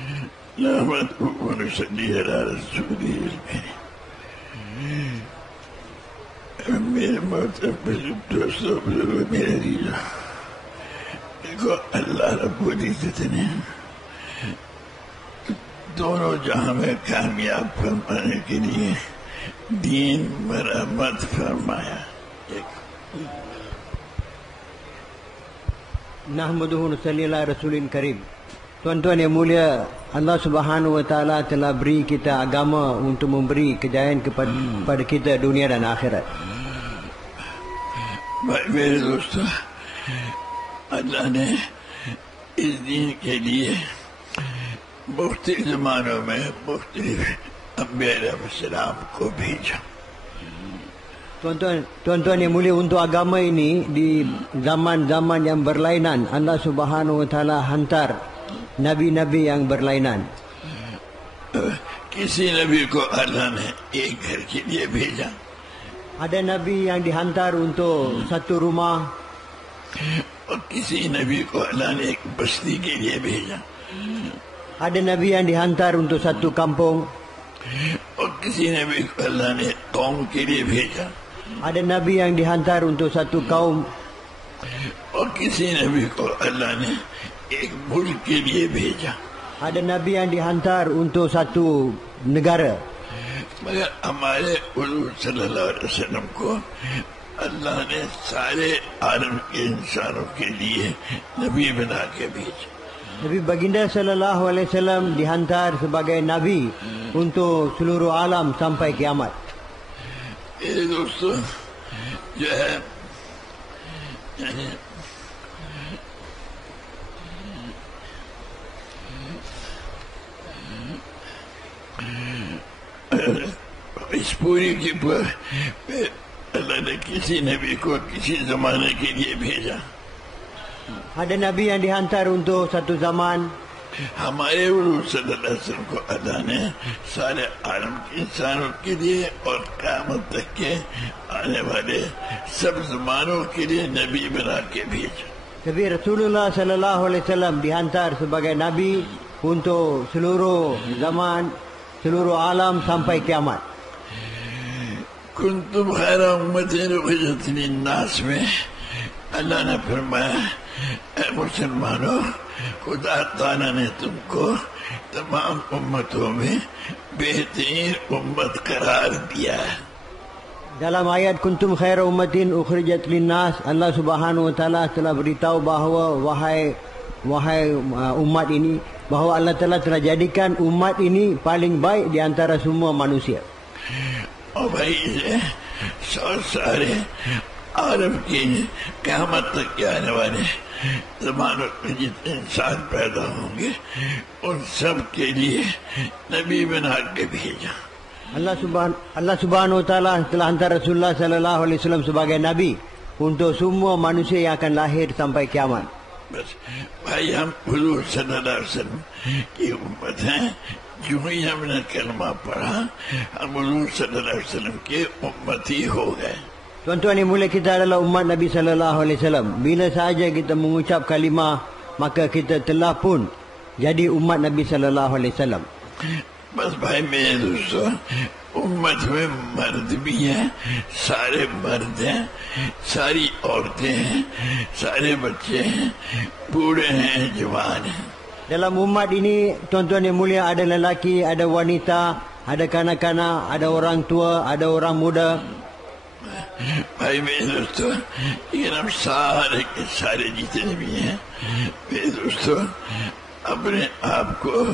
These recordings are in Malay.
نحمده ونصلي على رسوله الكريم. میرے محترم دوستوں بزرگوں میرے عزیزوں، دیکھو اللہ رب العزت نے دونوں جہاں میں کامیاب فرمانے کے لیے دین مرمت فرمایا. Nahmaduhu nusalli ala rasulin karim. Tuan-tuan yang mulia, Allah Subhanahu wa taala telah beri kita agama untuk memberi kejayaan kepada kita dunia dan akhirat. میرے دوستوں، اللہ نے اس دین کے لیے مختلف زمانوں میں مختلف انبیاء علیہ السلام کو بھیجا. Tuan-tuan yang mulia, untuk agama ini di zaman-zaman yang berlainan Allah Subhanahu wa taala hantar nabi-nabi yang berlainan. کسی نبی کو اللہ نے ایک گھر کے لیے بھیجا، Ada nabi yang dihantar untuk satu rumah, اور کسی نبی کو اللہ نے ایک بستی کے لیے بھیجا، ada nabi yang dihantar untuk satu kampung, اور کسی نبی کو اللہ نے قوم کے لیے بھیجا، ada nabi yang dihantar untuk satu kaum, اور کسی نبی کو اللہ نے ایک ملک کے لیے بھیجا. ada nabi yang dihantar untuk satu negara. مگر ہمارے حضور صلی اللہ علیہ وسلم کو اللہ نے سارے عالم کے انسانوں کے لیے نبی بنا کے بھیجا. Nabi Baginda sallallahu alaihi wasallam dihantar sebagai nabi untuk seluruh alam sampai kiamat. میرے دوستو، جو ہے اس پوری کی اللہ نے کسی نبی کو کسی زمانے کے لیے بھیجا. Ada nabi yang dihantar untuk satu zaman, ہمارے حضور صلی اللہ علیہ وسلم کو اللہ نے سارے عالم کے انسانوں کے لیے اور قیامت تک کے آنے والے سب زمانوں کے لیے نبی بنا کے بھیجا. Nabi Rasulullah sallallahu alaihi wasallam dihantar sebagai nabi untuk seluruh zaman, seluruh alam sampai kiamat. کنتم خیر امت اخرجت للناس میں اللہ نے فرمایا، اے مسلمانوں، خدا تعالیٰ نے تم کو تمام امتوں میں بہترین امت قرار دیا ہے. Dalam ayat kuntum khaira ummatin ukhrijat linnas, Allah Subhanahu wa taala telah beritahu bahawa wahai umat ini, bahawa Allah telah jadikan umat ini paling baik di antara semua manusia. اور بھائی سارے عالم کی قیامت تک کے آنے والے زمانوں میں جتنے انسان پیدا ہوں گے ان سب کے لیے نبی بنا کے بھیجا. Allah Subhanahu wa taala telah hantar Rasulullah sallallahu alaihi wasallam sebagai nabi untuk semua manusia yang akan lahir sampai kiamat. بس بھائی، ہم حضور صلی اللہ علیہ وسلم کی امت ہیں. جو ہی ہم نے کلمہ پڑھا ہم حضور صلی اللہ علیہ وسلم کے امتی ہو گئے. Tuan-tuan yang mulia, kita adalah umat Nabi sallallahu alaihi wasallam. Bila sahaja kita mengucap kalimah, maka kita telah pun jadi umat Nabi sallallahu alaihi wasallam. بس بھائی میرے دوستو، امت میں مرد بھی ہیں، سارے مرد ہیں، ساری عورتیں ہیں، سارے بچے ہیں، بوڑھے ہیں، جوان ہیں. Dalam umat ini, tuan-tuan yang mulia, ada lelaki, ada wanita, ada kanak-kanak, ada orang tua, ada orang muda. بھائی میرے دوستو، لیکن ہم سارے کے سارے جتنے بھی ہیں میرے دوستو، اپنے آپ کو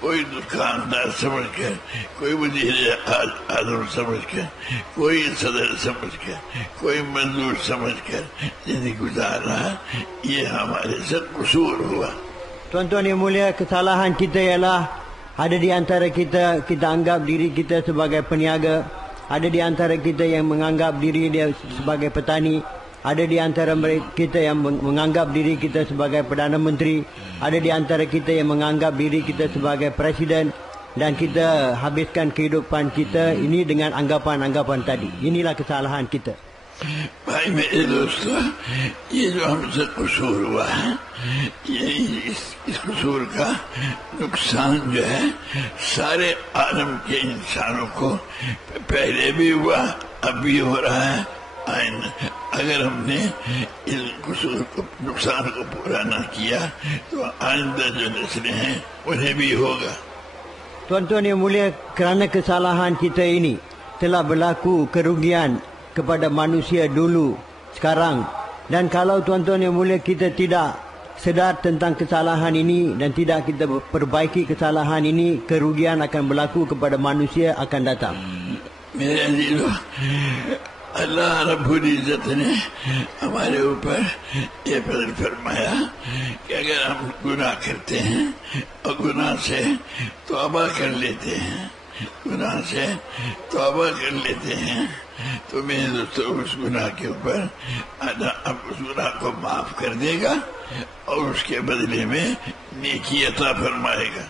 کوئی دکاندار سمجھ کر، کوئی وزیر اعظم سمجھ کر، کوئی صدر سمجھ کر، کوئی مزدور سمجھ کر زندگی گزار رہا، یہ ہمارے سے قصور ہوا. Tuan-tuan yang mulia, kesalahan kita ialah ada di antara kita anggap diri kita sebagai peniaga, ada di antara kita yang menganggap diri dia sebagai petani, ada di antara kita yang menganggap diri kita sebagai Perdana Menteri, ada di antara kita yang menganggap diri kita sebagai Presiden, dan kita habiskan kehidupan kita ini dengan anggapan-anggapan tadi. Inilah kesalahan kita. بھائی میرے دوستو، یہ جو ہم سے قصور ہوا ہے، یہ اس قصور کا نقصان جو ہے سارے عالم کے انسانوں کو پہلے بھی ہوا، اب بھی ہو رہا ہے، اگر ہم نے اس قصور کو، نقصان کو پورا نہ کیا تو آئندہ جو نسلیں ہیں انہیں بھی ہوگا. Tuan-tuan yang mulia, kerana kesalahan kita ini telah berlaku kerugian kepada manusia dulu, sekarang. Dan kalau tuan-tuan yang mulia kita tidak sedar tentang kesalahan ini dan tidak kita perbaiki kesalahan ini, kerugian akan berlaku kepada manusia akan datang. میرے عزیزو، اللہ رب العزت نے ہمارے اوپر یہ فضل فرمایا کہ اگر ہم گناہ کرتے ہیں اور گناہ سے توبہ کر لیتے ہیں، گناہ سے توبہ کر لیتے ہیں، تو میرے دوستو اس گناہ کے اوپر اب اس گناہ کو معاف کر دے گا اور اس کے بدلے میں نیکی عطا فرمائے گا.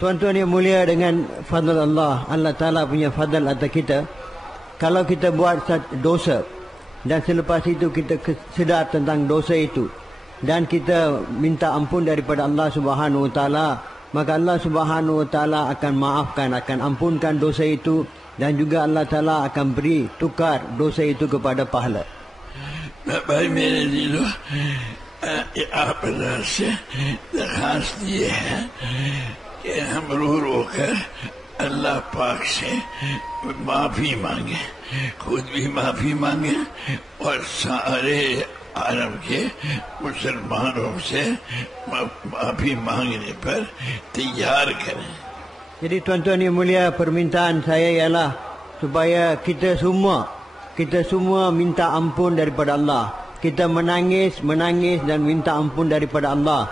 Tuan-tuan yang mulia, dengan fadl Allah, Allah Ta'ala punya fadl atas kita. Kalau kita buat dosa dan selepas itu kita sedar tentang dosa itu dan kita minta ampun daripada Allah Subhanahu Wa Ta'ala, maka Allah Subhanahu Wa Ta'ala akan maafkan, akan ampunkan dosa itu, dan juga Allah Ta'ala akan beri tukar dosa itu kepada pahala. بھائی میرے عزیزو، آپ سے درخواست یہ ہے کہ ہم رو رو کر اللہ پاک سے معافی مانگیں، خود بھی معافی مانگیں اور سارے عالم کے مسلمانوں سے معافی مانگنے پر تیار کریں. Jadi tuan-tuan yang mulia, permintaan saya ialah supaya kita semua minta ampun daripada Allah. Kita menangis dan minta ampun daripada Allah.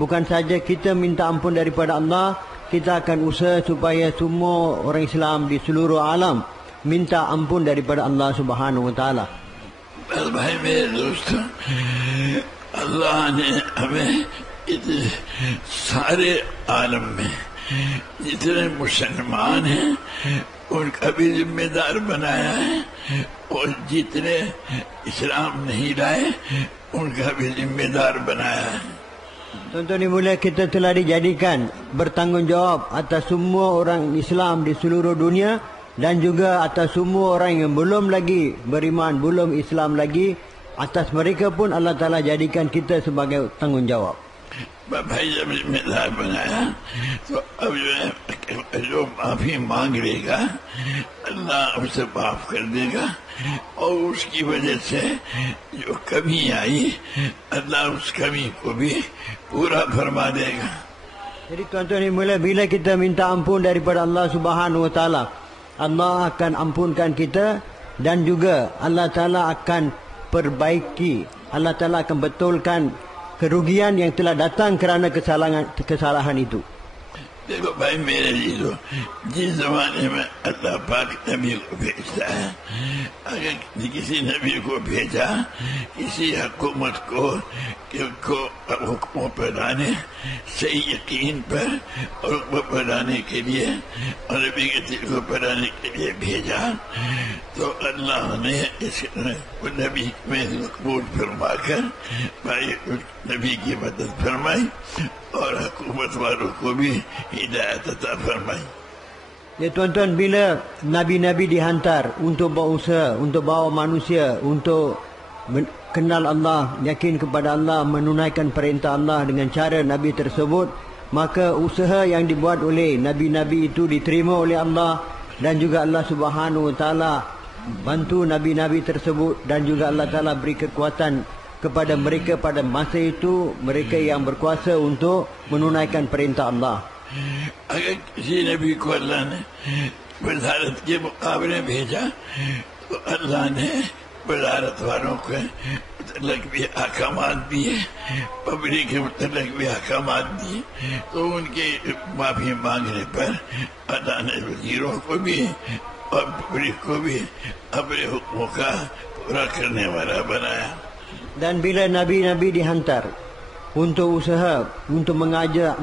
Bukan saja kita minta ampun daripada Allah, kita akan usaha supaya semua orang Islam di seluruh alam minta ampun daripada Allah Subhanahu Wa Ta'ala. بھائی میرے دوستو، اللہ نے ہمیں سارے عالم میں جتنے مسلمان ہیں ان کا بھی ذمہ دار بنایا ہے، اور جتنے اسلام نہیں لائے ان کا بھی ذمہ دار بنایا ہے. Tuan-tuan yang mulia, kita telah dijadikan bertanggungjawab atas semua orang Islam di seluruh dunia dan juga atas semua orang yang belum lagi beriman, belum Islam lagi. Atas mereka pun Allah Ta'ala jadikan kita sebagai tanggungjawab. بھائی جب ذمہ دار بنایا تو اب جو معافی مانگ لے گا اللہ اسے معاف کر دے گا، اور اس کی وجہ سے جو کمی آئی اللہ اس کمی کو بھی پورا فرما دے گا. Jadi tuan-tuan yang mulia, bila kita minta ampun daripada Allah Subhanahu Wa Ta'ala, Allah akan ampunkan kita, dan juga Allah Ta'ala akan perbaiki, Allah Ta'ala akan betulkan kerugian yang telah datang kerana kesalahan itu. دیکھو بھائی میرے عزیزو، جس زمانے میں اللہ پاک نبی کو بھیجتا ہے، اگر کسی نبی کو بھیجا کسی حکومت کو حکموں پر لانے، صحیح یقین پر اور حکموں پر لانے کے لیے اور نبی کے دل کو پر لانے کے لیے بھیجا، تو اللہ نے اس نبی میں قبول فرما کر بھائی نبی کی مدد فرمائی اور حکومت والوں کو بھی ہدایت عطا فرمائی. Ya tuan-tuan, bila Nabi-Nabi dihantar untuk berusaha, untuk bawa manusia, untuk kenal Allah, yakin kepada Allah, menunaikan perintah Allah dengan cara Nabi tersebut, maka usaha yang dibuat oleh Nabi-Nabi itu diterima oleh Allah, dan juga Allah Subhanahu Wa Ta'ala bantu Nabi-Nabi tersebut, dan juga Allah Ta'ala beri kekuatan kepada mereka pada masa itu, mereka yang berkuasa untuk menunaikan perintah Allah. اگر کسی نبی کو اللہ نے وزارت کے مقابلے بھیجا تو اللہ نے وزارت والوں کے متعلق بھی احکامات دیے، پبلک کے متعلق بھی احکامات دیے، تو ان کے معافی مانگنے پر اللہ نے وزیروں کو بھی اور پبلک کو بھی اپنے حکموں کا پورا کرنے والا بنایا. Dan bila Nabi-Nabi dihantar untuk usaha, untuk mengajak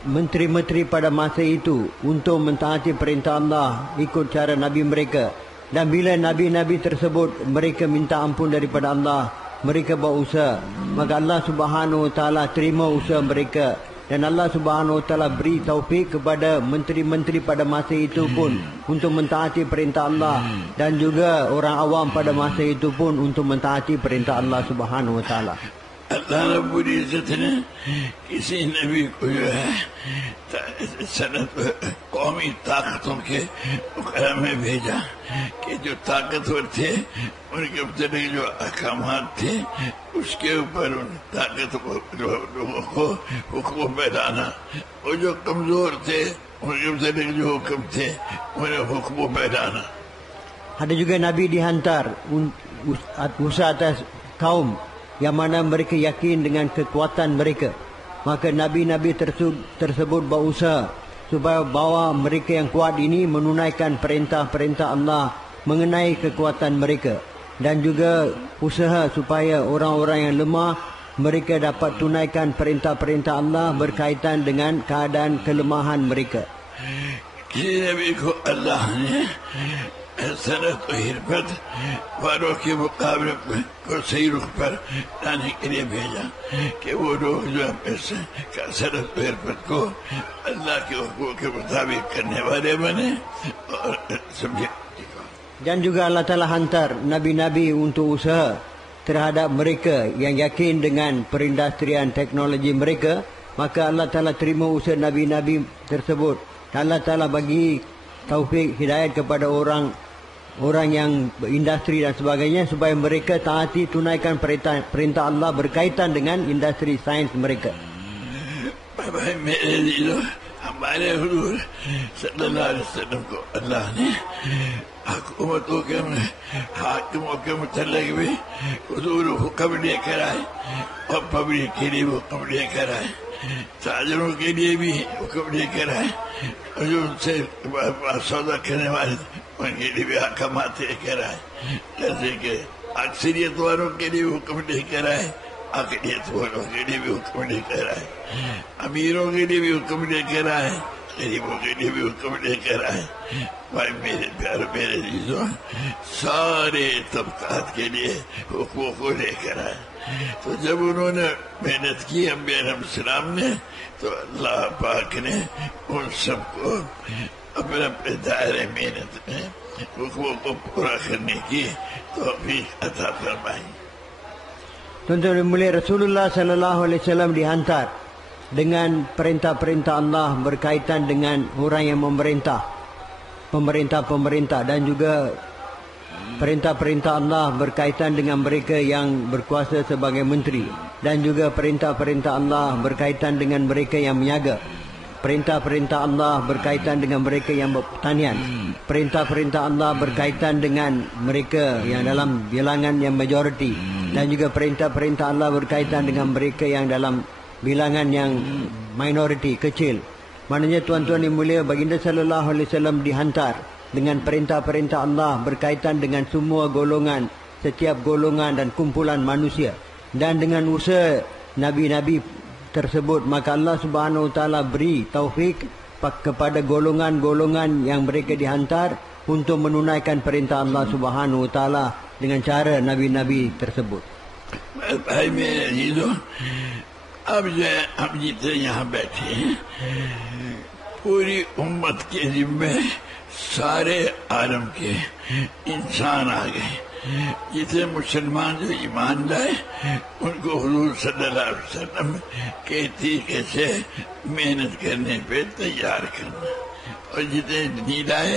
menteri-menteri pada masa itu untuk mentaati perintah Allah, ikut cara Nabi mereka, Dan bila nabi-nabi tersebut mereka minta ampun daripada Allah, mereka berusaha, maka Allah Subhanahu Wa Taala terima usaha mereka, dan Allah Subhanahu Wa Taala beri taufik kepada menteri-menteri pada masa itu pun untuk mentaati perintah Allah, dan juga orang awam pada masa itu pun untuk mentaati perintah Allah Subhanahu Wa Taala. अल्लाह रब्बुल इज्जत ने किसी नबी को जो है सनत कौमी ताकतों के मुकाबले में भेजा कि जो ताकतवर थे उनके मुताबिक जो अहकामात थे उसके ऊपर उन ताकतवर लोगों को हुक्म पैदाना, और जो कमजोर थे उनके मुताबिक जो हुक्म थे उन्हें हुक्म पैदाना. Ada juga Nabi dihantar usaha atas kaum yang mana mereka yakin dengan kekuatan mereka. Maka Nabi-Nabi tersebut berusaha supaya bawa mereka yang kuat ini menunaikan perintah-perintah Allah mengenai kekuatan mereka. Dan juga usaha supaya orang-orang yang lemah mereka dapat tunaikan perintah-perintah Allah berkaitan dengan keadaan kelemahan mereka. Nabi ko Allah ne Sanat और हिरफत वालों के मुकाबले को सही रुख पर लाने के लिए भेजा कि वो लोग जो ऐसे सनत और हिरफत को अल्लाह के हुक्म के मुताबिक करने वाले बने और समझे. Dan juga Allah Ta'ala hantar Nabi-Nabi untuk usaha terhadap mereka yang yakin dengan perindustrian teknologi mereka. Maka Allah Ta'ala terima usaha Nabi-Nabi tersebut. Allah Ta'ala bagi taufik hidayat kepada orang yang industri dan sebagainya supaya mereka taati tunaikan perintah Allah berkaitan dengan industri sains mereka. हमारे हुजूर सल्लल्लाहु अलैहि वसल्लम को अल्लाह ने हुकूमतों के हाकिमों के मुतल्लिक भी हुजूर हुक्म लेकर आए और पब्लिक के लिए हुक्म लेकर आए, ताजरों के लिए भी हुक्म लेकर आए, और जो उनसे सौदा करने वाले उनके लिए भी अहकामात लेकर आए. जैसे कि अक्सरियत वालों के लिए हुक्म लेकर आए, अक़लियत वालों के लिए भी हुक्म लेकर आए, अमीरों के लिए भी हुक्म लेकर आए, गरीबों के लिए भी हुक्म लेकर आए. भाई मेरे प्यारे मेरे चीजों सारे तबकात के लिए हुक्मों को लेकर आए. तो जब उन्होंने मेहनत की अंबिया अलैहिस्सलाम ने, तो अल्लाह पाक ने उन सबको अपने अपने दायरे मेहनत में हुक्मों को पूरा करने की तौफीक अता फरमाई. Tuan-tuan yang mulia, Rasulullah sallallahu alaihi wasallam dihantar dengan perintah-perintah Allah berkaitan dengan orang yang memerintah, pemerintah-pemerintah, dan juga perintah-perintah Allah berkaitan dengan mereka yang berkuasa sebagai menteri, dan juga perintah-perintah Allah berkaitan dengan mereka yang menjaga, perintah-perintah Allah berkaitan dengan mereka yang berpertanian, perintah-perintah Allah berkaitan dengan mereka yang dalam bilangan yang majoriti, dan juga perintah-perintah Allah berkaitan dengan mereka yang dalam bilangan yang minoriti, kecil. Maknanya tuan-tuan yang mulia, baginda sallallahu alaihi wasallam dihantar dengan perintah-perintah Allah berkaitan dengan semua golongan, setiap golongan dan kumpulan manusia. Dan dengan usaha Nabi-Nabi tersebut, maka Allah Subhanahu Wa Taala beri taufik kepada golongan-golongan yang mereka dihantar untuk menunaikan perintah Allah Subhanahu Wa Taala dengan cara Nabi-Nabi tersebut. अब जो है हम जितने यहाँ बैठे हैं पूरी उम्मत के जिम्मे सारे आलम के इंसान आ गए. जितने मुसलमान जो ईमान लाए उनको हुजूर सल्लल्लाहु अलैहि वसल्लम के तरीके से मेहनत करने पे तैयार करना, और जितने नहीं लाए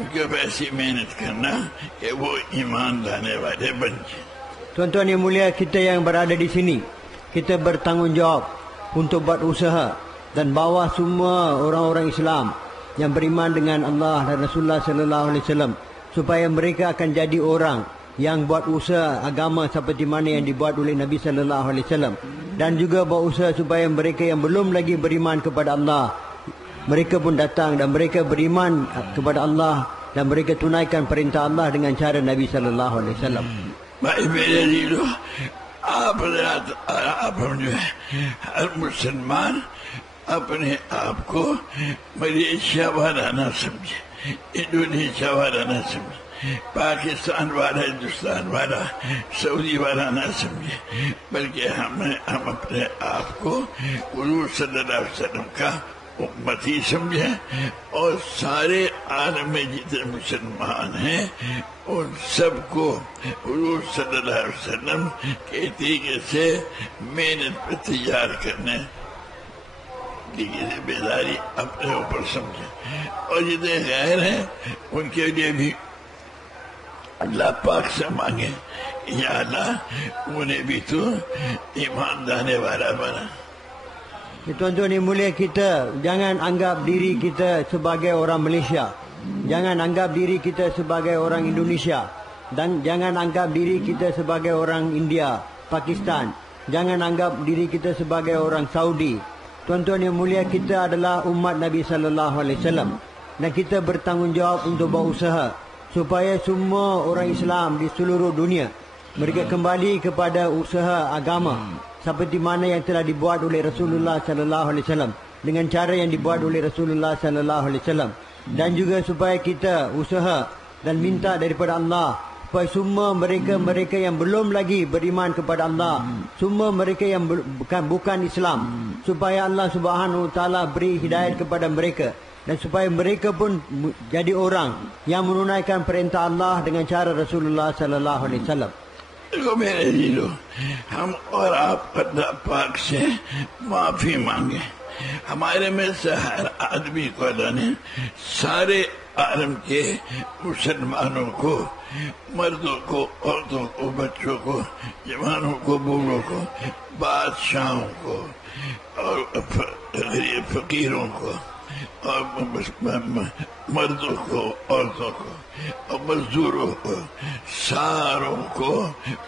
उनके वैसी मेहनत करना कि वो ईमान लाने वाले बन जाए. Tuan-tuan yang mulia, kita yang berada di sini, kita bertanggungjawab untuk buat usaha dan bawa semua orang-orang Islam yang beriman dengan Allah dan Rasulullah sallallahu alaihi wasallam supaya mereka akan jadi orang yang buat usaha agama seperti mana yang dibuat oleh Nabi sallallahu alaihi wasallam, dan juga buat usaha supaya mereka yang belum lagi beriman kepada Allah mereka pun datang dan mereka beriman kepada Allah dan mereka tunaikan perintah Allah dengan cara Nabi sallallahu alaihi wasallam. भाई मेरे लीलो आप जो है हर मुसलमान अपने आप को मलेशिया वाला ना समझे, इंडोनेशिया वाला ना समझे. पाकिस्तान वाला, हिंदुस्तान वाला, सऊदी वाला ना समझे, बल्कि हम अपने आप को हुजूर सल्लल्लाहु अलैहि वसल्लम का उम्मती समझे और सारे आलम में जितने मुसलमान हैं उन सबको हुजूर सल्लल्लाहु अलैहि वसल्लम के तरीके से मेहनत पर तैयार करने की जिम्मेदारी अपने ऊपर समझे। और जितने गैर हैं उनके लिए भी अल्लाह पाक से मांगे, या अल्लाह उन्हें भी तो ईमान लाने वाला बना। Tuan-tuan yang mulia, kita jangan anggap diri kita sebagai orang Malaysia, jangan anggap diri kita sebagai orang Indonesia, dan jangan anggap diri kita sebagai orang India, Pakistan, jangan anggap diri kita sebagai orang Saudi. Tuan-tuan yang mulia, kita adalah umat Nabi sallallahu alaihi wasallam dan kita bertanggungjawab untuk berusaha supaya semua orang Islam di seluruh dunia mereka kembali kepada usaha agama seperti mana yang telah dibuat oleh Rasulullah sallallahu alaihi wasallam, dengan cara yang dibuat oleh Rasulullah sallallahu alaihi wasallam, dan juga supaya kita usaha dan minta daripada Allah supaya semua mereka yang belum lagi beriman kepada Allah, semua mereka yang bukan Islam, supaya Allah Subhanahu wa taala beri hidayat kepada mereka dan supaya mereka pun jadi orang yang menunaikan perintah Allah dengan cara Rasulullah sallallahu alaihi wasallam. देखो मेरे जीलो, हम और आप अल्लाह पाक से माफी मांगे। हमारे में से हर आदमी को अल्लाह ने सारे आलम के मुसलमानों को, मर्दों को, औरतों को, बच्चों को, जवानों को, बूढ़ों को, बादशाहों को और फकीरों को और मर्दों को, औरतों को और मजदूरों को, सारों को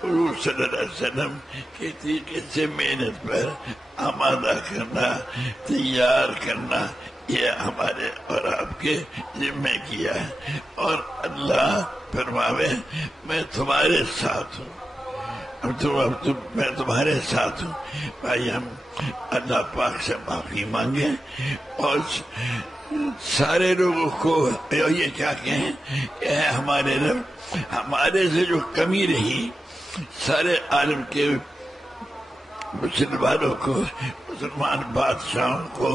हुजूर सल्लल्लाहु अलैहि वसल्लम के तरीके से मेहनत पर आमादा करना, तैयार करना, ये हमारे और आपके जिम्मे किया है। और अल्लाह फरमावे, मैं तुम्हारे साथ हूँ, मैं तुम्हारे साथ हूँ। भाई हम अल्लाह पाक से माफी मांगे और सारे लोगों को ये क्या कहें कि हमारे रब, हमारे से जो कमी रही सारे आलम के मुसलमानों को, मुसलमान बादशाहों को,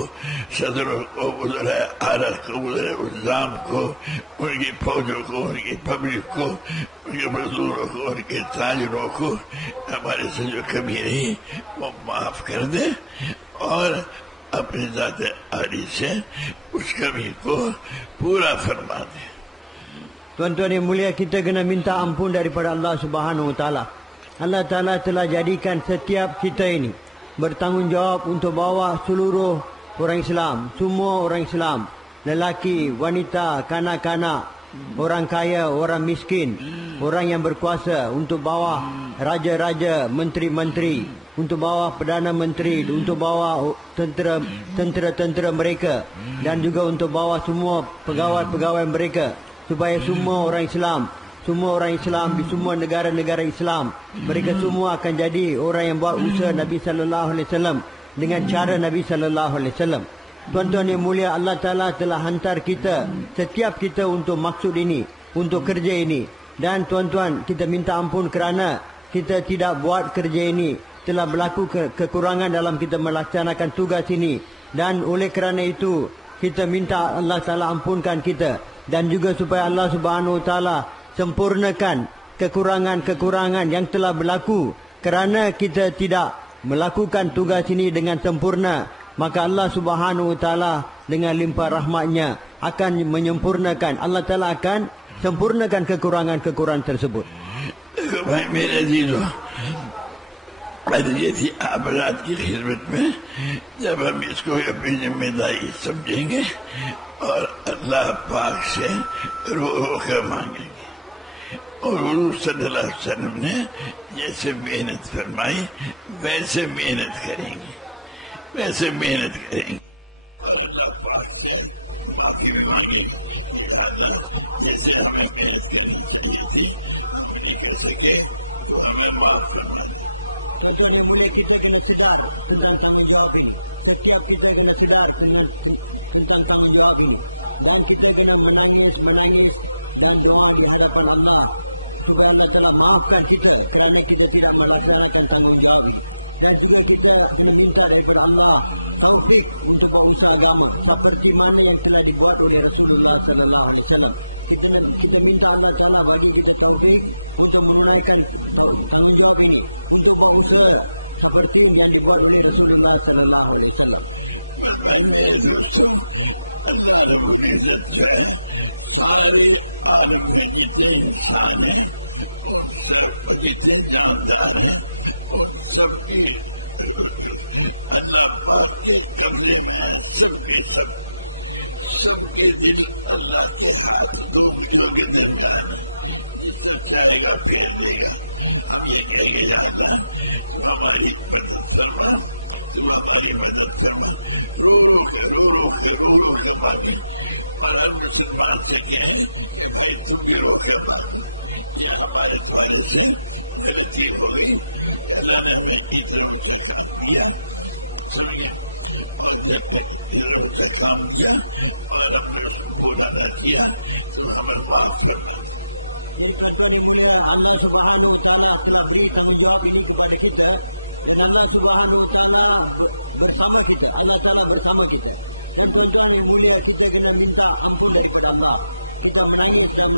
सदरों को, वज़ीर आला को, वज़ीर उज़्ज़ाम को, उनकी फौजों को, उनकी पब्लिक को, उनके मजदूरों को, उनके ताजरों को हमारे से जो कमी रही वो माफ कर दे और अपनी ज़ात आली से उस कमी को पूरा फरमा दे। Tuan-tuan yang mulia, kita kena minta ampun daripada Allah Subhanahu wa taala. Allah Ta'ala telah jadikan setiap kita ini bertanggungjawab untuk bawa seluruh orang Islam, semua orang Islam, lelaki, wanita, kanak-kanak, orang kaya, orang miskin, orang yang berkuasa, untuk bawa raja-raja, menteri-menteri, untuk bawa Perdana Menteri, untuk bawa tentera-tentera mereka, dan juga untuk bawa semua pegawai-pegawai mereka, supaya semua orang Islam di semua negara-negara Islam, mereka semua akan jadi orang yang buat usaha Nabi sallallahu alaihi wasallam dengan cara Nabi sallallahu alaihi wasallam. Tuan-tuan yang mulia, Allah Ta'ala telah hantar kita, setiap kita, untuk maksud ini, untuk kerja ini. Dan tuan-tuan, kita minta ampun kerana kita tidak buat kerja ini, telah berlaku kekurangan dalam kita melaksanakan tugas ini. Dan oleh kerana itu, kita minta Allah Ta'ala ampunkan kita, dan juga supaya Allah Subhanahu wa taala sempurnakan kekurangan-kekurangan yang telah berlaku kerana kita tidak melakukan tugas ini dengan sempurna. Maka Allah Subhanahu wa taala dengan limpah rahmatnya akan menyempurnakan, Allah Ta'ala akan sempurnakan kekurangan-kekurangan tersebut. भाई मेरे अजीजों, अदरियती आबरात की खिदमत में जब हम इसको अपनी जिम्मेदारी समझेंगे और अल्लाह पाक से रो कर मांगेंगे, और हुजूर सल्लल्लाहु अलैहि वसल्लम ने जैसे मेहनत फरमाई वैसे मेहनत करेंगे, और अल्लाह पाक से माफी भी मांगेंगे कि या अल्लाह, जैसे हमें मेहनत करनी चाहिए थी हम नहीं कर सके तो हमें माफ फरमा दे। Tuan-tuan yang mulia, kita kena sedar tentang tanggungjawab ini. Setiap kita kena sedar tentang tanggungjawab ini. Dan kita kena menangis dan doa di hadapan Allah supaya Allah Ta'ala maafkan kita kerana kita tidak melaksanakan tanggungjawab ini. Dan juga kita kena minta daripada Allah taufik untuk buat usaha agama seperti mana yang telah dibuat oleh Rasulullah sallallahu alaihi wasallam. Kita minta Allah Ta'ala bagi kita taufik untuk menunaikan tanggungjawab ini, untuk buat usaha seperti yang dibuat oleh Rasulullah sallallahu alaihi wasallam. भाई मेरे दोस्तों, अल्लाह रब्बुल इज्जत जो है सारे आलम में जितने इंसान हैं उन सब जितने जानदार हैं उन सब की अल्लाह पाक के कब्जे में है। सबके दिल अल्लाह के हाथ दो उंगलियों के दरमियान है। जिस सब चाहेगा फेर देगा। हम ये कहेंगे या अल्लाह तू हमारी मदद फरमा, तू हमारी मदद फरमा, रो रो के मांगे। और हर मुसलमान से कहें कि भाई तुम भी रो के मांगो, ये हमारे तुम्हारे से गलती हो गई कि अल्लाह ने हमें इतना ऊंचा काम दिया, समझे, और इतना ऊंचा काम दिया और हमने उसको पूरा न किया, तो हमें माफ फरमा। Jadi tuan-tuan yang mulia, Allah Subhanahu Wa Taala telah beri tanggungjawab ini kepada kita, dan Allah Subhanahu Wa Taala bersama kita. Allah Taala bersama kita. Dan tuan-tuan yang mulia, kita kena minta ampun daripada Allah. Kita menangis dan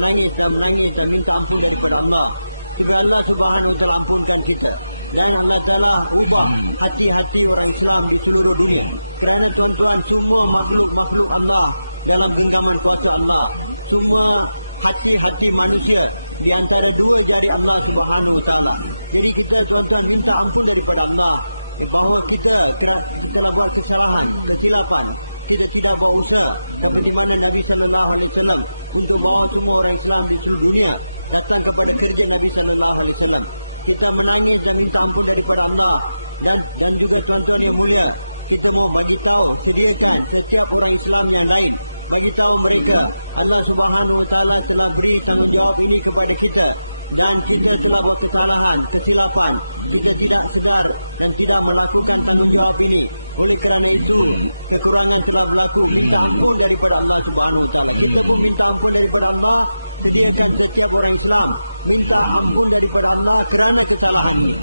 minta ampun daripada Allah supaya Allah Subhanahu Wa Taala ampunkan kita. Dan Allah Ta'ala ubah hati-hati orang Islam di seluruh dunia. Kerana tuan-tuan, semua makhluk-makhluk Allah dalam genggaman kuasa Allah. Semua hati-hati manusia di antara dua jari Allah Subhanahu Wa Taala. Jadi kita tuan-tuan minta ampun daripada Allah bahawa kita telah buat kesalahan, kesilapan. Kita tidak buat usaha seperti mana Nabi sallallahu alaihi wasallam untuk bawa semua orang Islam di seluruh dunia datang kepada kerja Nabi sallallahu alaihi wasallam. Kita menangis dan minta ampun daripada Allah. Dan juga tuan-tuan yang mulia, kita mau bagi tahu, sediakan setiap orang Islam yang lain, bagi tahu mereka Allah Subhanahu Wa Taala telah beri tanggungjawab ini kepada kita, dan kita telah buat kesalahan, kesilapan, kita tidak sedar dan tidak melakukan tanggungjawab ini. Oleh kerana itu kekurangan telah berlaku, minta ampun daripada Allah Subhanahu Wa Taala. Kita pun minta ampun daripada Allah, sediakan setiap orang Islam minta ampun daripada Allah kerana kesalahan ini.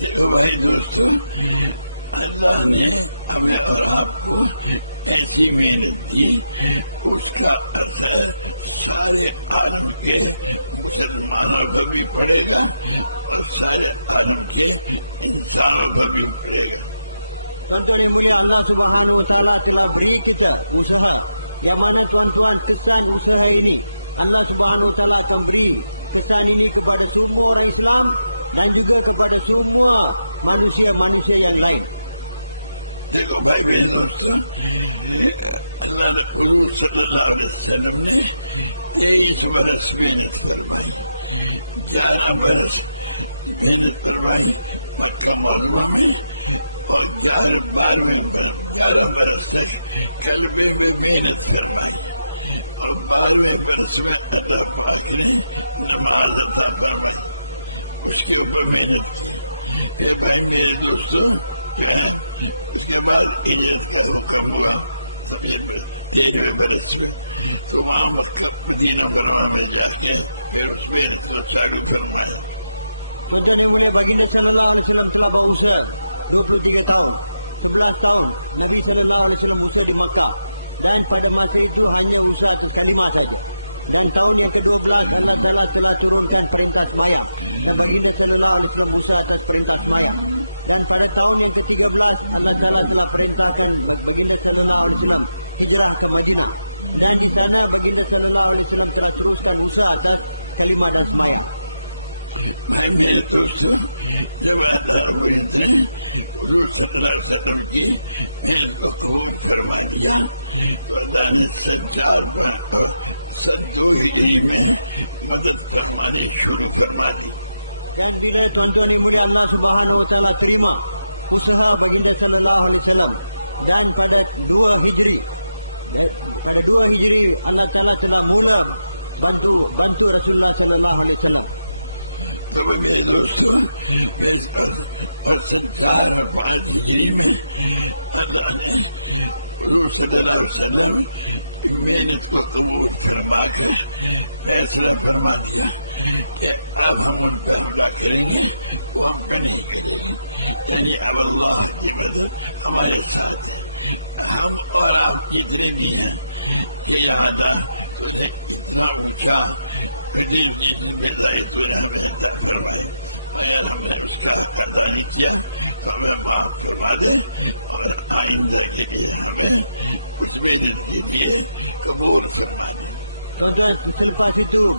देखो भाई दोस्तों, अल्लाह ने हमें और आपको ऐसी मेहनत दी, उसका असर सारे आलम के मुसलमानों पर भी पड़ेगा और सारे आलम के इंसानों पर भी पड़ेगा। Tuan-tuan yang mulia, Allah Subhanahu Wa Taala telah beri kita usaha, yang mana tuan-tuan kesan usaha ini Allah Subhanahu Wa Taala akan beri kesan ini kepada semua orang Islam dan juga kepada semua manusia-manusia yang lain. देखो भाई बहन दोस्तों, अल्लाह हुजूर सल्लल्लाहु अलैहि वसल्लम ने 23 बरस मेहनत फरमाई, 11 बरस मेहनत फरमाई मक्का मुअज़्ज़मा में, और 11 बरस तक कल्बे में मेहनत फरमाई, और 12वें बरस में अल्लाह पाक ने नमाज अता फरमाई, उसके ऊपर मेहनत की। फिर भाई मेरे दोस्तों जो है, उसके बाद हिजरत का हुक्म हुआ समझे 13वें बरस में, तो वहाँ मक्का मदीना बनवा में जाके फिर उस मेहनत को चालू फरमाया। Tuan-tuan yang mulia, baginda sallallahu alaihi wasallam telah berusaha 23 tahun. 11 tahun Nabi sallallahu alaihi wasallam usaha di Makkah, dan pada masa itu hanya usaha atas kalimah saja. Dan tahun yang ke-12 Allah Ta'ala telah turunkan perintah sembahyang, dan baginda sallallahu alaihi wasallam usaha atas perintah sembahyang. Dan pada tahun yang ke-13 Allah Ta'ala telah perintahkan baginda sallallahu alaihi wasallam hijrah ke Madinah, dan di sana baginda sallallahu alaihi wasallam telah teruskan usaha atas kalimah dan sembahyang. भाई मेरे दोस्तों, जब अल्लाह रब्बुल इज्जत ने हुजूर सल्लल्लाहु अलैहि वसल्लम की मेहनत को कबूल फरमा लिया, तो अल्लाह ने सन 2 हिजरी में मदद फरमानी शुरू फरमा दी। Dan bila tuan-tuan yang mulia, Allah Subhanahu Wa Taala terima usaha baginda sallallahu alaihi wasallam, dan pada 2 Hijri Allah Taala telah mula bantu Rasulullah sallallahu alaihi wasallam. तो मेरे दोस्तों, और सन 4 और 5 हिजरी में अल्लाह ने حضور صلی اللہ علیہ وسلم کی محنت کو قبول فرما کر فیصلہ فرما دیا کہ اب ہم ان پہ حملہ کریں گے، وہ ہم پہ نہیں کریں گے، یعنی اب اللہ کی مدد ہمارے ساتھ ہے۔ ہم اور آپ جتنے بھی ہیں کہ یاد آ تو نے اتنا اونچا تو نے ہمیں عطا فرمائی، اگر ہم نے اس کا ادا نہیں کیا تو ہمیں معاف فرما دے، اور آئندہ کے لیے ہمیں اس محنت کے لیے قبول فرما دے۔ Tuan-tuan, selepas itu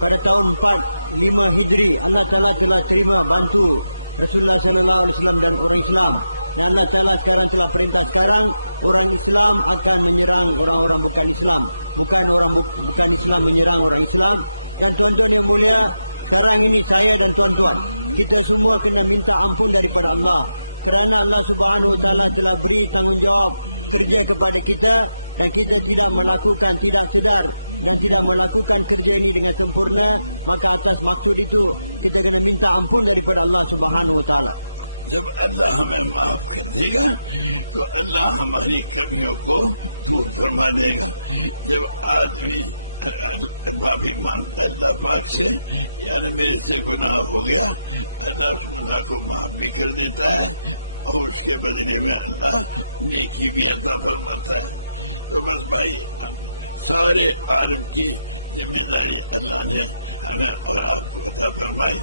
pada tahun 45 Hijri, Allah Ta'ala telah terima bantu Rasulullah Sallallahu Alaihi Wasallam dan orang Islam. Dan Allah Ta'ala sekarang telah perintah sekarang orang Islam akan menyerang orang-orang bukan Islam, bukan orang bukan Islam menyerang orang Islam. Dan tuan-tuan yang mulia, sekarang ini saya dan tuan-tuan, kita semua kena minta ampun daripada Allah, kerana Allah Subhanahu Wa Ta'ala telah beri tanggungjawab kerja kepada kita, dan kita tidak melakukan, tidak sedar dan tidak melakukan kerja ini dengan sempurna. Maka atas maksud itu kita kena minta ampun daripada Allah Subhanahu Wa Ta'ala. جب اللہ ہمیں معاف کر دے گا تو اللہ ہماری کمیوں کو دور فرما دے گا۔ جب آدمی معافی مانگتا اللہ پاک سے، یعنی میرے سے گناہ ہو گیا، اللہ اس گناہ کو معاف بھی کر دیتا ہے، اور اس کے بدلے میں اللہ نیکی بھی عطا فرماتا ہے۔ تو بس بھائی، سارے عالم کی ذمہ داری اللہ نے ہمیں اور آپ کو عطا فرمائی۔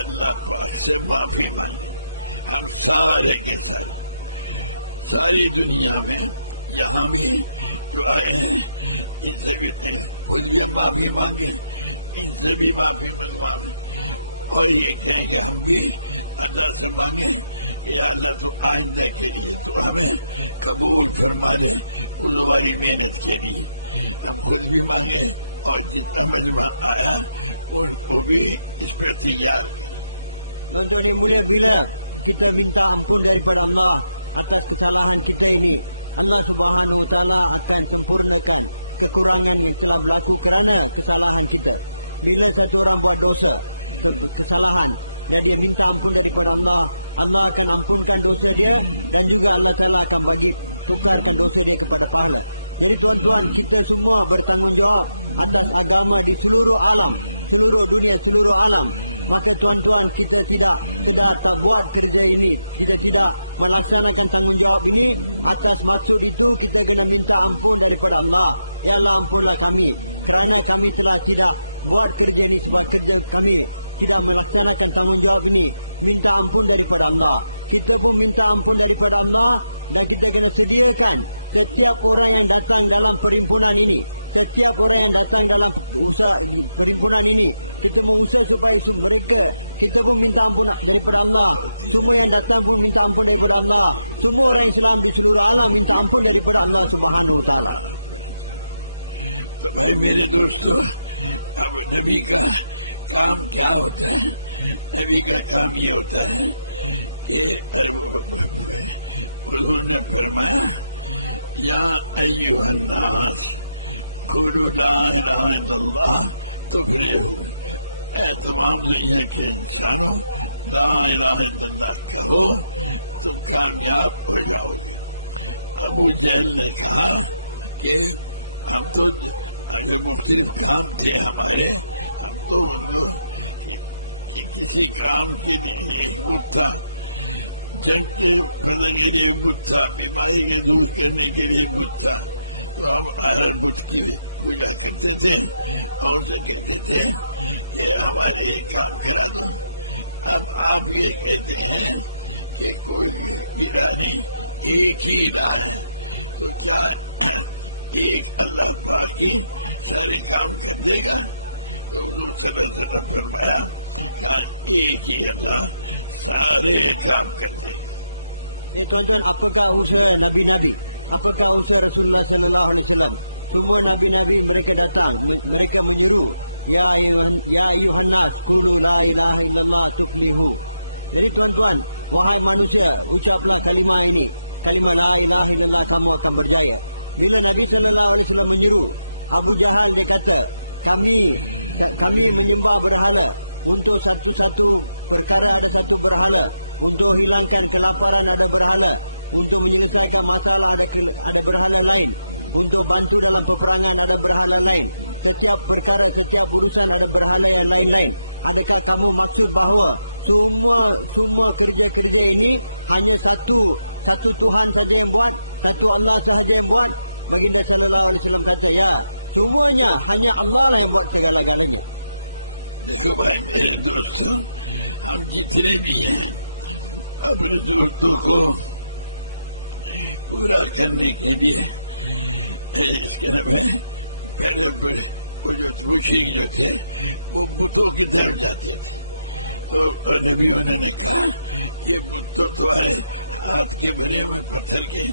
اللہ پاک سے معافی مانگے، ہم سارے کے سارے، ساری دنیا میں یہاں بھی جو آئے ہیں ان سے بھی خود بھی ہم معافی مانگیں، ان سے بھی معافی منگوائیں، اور یہ کہیں کہ ہم بھی اللہ سے مانگیں کہ یا اللہ تو آئندہ کے لیے تو ہمیں قبول فرما لے اس ہماری محنت کے لیے۔ ہم خود بھی مانگیں اور جتنا مجمع آیا ان کو بھی اس پہ تیار کریں۔ Tuan-tuan yang mulia, bila kita minta ampun daripada Allah atas kesalahan kita ini, Allah Subhanahu Wa Ta'ala akan sempurnakan kekurangan yang telah berlaku kerana kesalahan kita. Bila satu orang buat dosa, kesalahan, dan dia minta ampun daripada Allah, Allah akan ampunkan dosa dia, dan juga Allah Ta'ala akan bagi tukarkan dosa dia kepada pahala. Jadi tuan-tuan, kita semua bertanggungjawab atas agama di seluruh alam, seluruh dunia, seluruh alam. Maka tuan-tuan, kita tidak tak buat kerja ini, kita tidak melaksanakan tanggungjawab ini, atas maksud itu kita kena minta ampun daripada Allah. Ya Allah, ampunlah kami, kerana kami telah tidak buat kerja ini sebab kerja kami tidak melaksanakan tanggungjawab ini. Minta ampun daripada Allah. Kita pun minta ampun daripada Allah, dan kita kena sediakan setiap orang yang datang dalam perhimpunan ini, setiap orang yang datang dalam usaha perhimpunan ini, kita mau usaha supaya mereka, kita pun minta ampun daripada Allah. Semua yang datang pun minta ampun daripada Allah. Semua orang Islam di seluruh alam minta ampun daripada Allah Subhanahu Wa Ta'ala. تو بھائی میرے دوستو، اب نبی کا کام کیا ہوتا ہے؟ نبی کا کام یہ ہوتا ہے کہ حضور نے فرمایا یا ایھا الناس قولوا لا الہ الا اللہ تفلحوا، اے تمام دنیا کے انسانوں، لا الہ الا اللہ کہو تم کامیاب ہو جاؤ گے۔ ابو جہل نے کہا کہ ہم تو جو مختلف کام تھے ہمارے، ہم تو ان کو کسی کام کے لیے ایک بت تھا، جنگ کے فتح کے لیے بت تھا، بیماری کے دور کرنے کے لیے بت تھا، تو ہم ہر بت کی پوجا کرتے تھے اور اسے کہتے تھے کہ ہمارے یہ کام کرا دو۔ اب آپ یہ کہتے ہیں کہ کوئی بھی راہ نہیں، ایک ہی راہ ہے، تو کیا ایک اللہ پاک ہی سارے کام کر دے گا؟ تو حضور صلی اللہ علیہ وسلم فرمایا کہ ایک ہی اللہ سارے کام کر دے گا۔ Tuan-tuan, apakah usaha Nabi-Nabi? Apakah usaha Rasulullah Sallallahu Alaihi Wasallam? Semua Nabi-Nabi mereka datang, mereka menyeru, Ya ayyuhan nas, qulu la ilaha illallah tuflihu. Jadi tuan-tuan, wahai manusia, ucaplah kalimah ini, kalimah la ilaha illallah, kamu akan berjaya. Bila Nabi Sallallahu Alaihi Wasallam menyeru, Abu Jahal dia kata, kami menyembah berhala, untuk satu-satu perkara ada satu berhala, untuk hilangkan kelaparan ada berhala, Untuk menyelesaikan masalah ada berhala lain. Untuk bantu dalam peperangan ada berhala lain. Setiap perkara, setiap urusan ada berhala yang lain-lain. Adakah kamu maksud bahawa semua kerja-kerja ini hanya satu Tuhan saja yang buat, satu Allah sahaja yang buat? Baginda sallallahu alaihi wasallam kata, ya, semuanya hanya Allah lah yang buat segala-galanya. देखो भाई मेरे दोस्तों, हम जितने भी हैं अपने दोस्तों को पूरा करने के लिए इसके नाम है, पहले वो जो मुशरिक जो थे वो बुतों की तरफ जाते थे, तो नबियों ने कहा ये बुत तो तुम्हारे हाथ के बने हुए पत्थर के,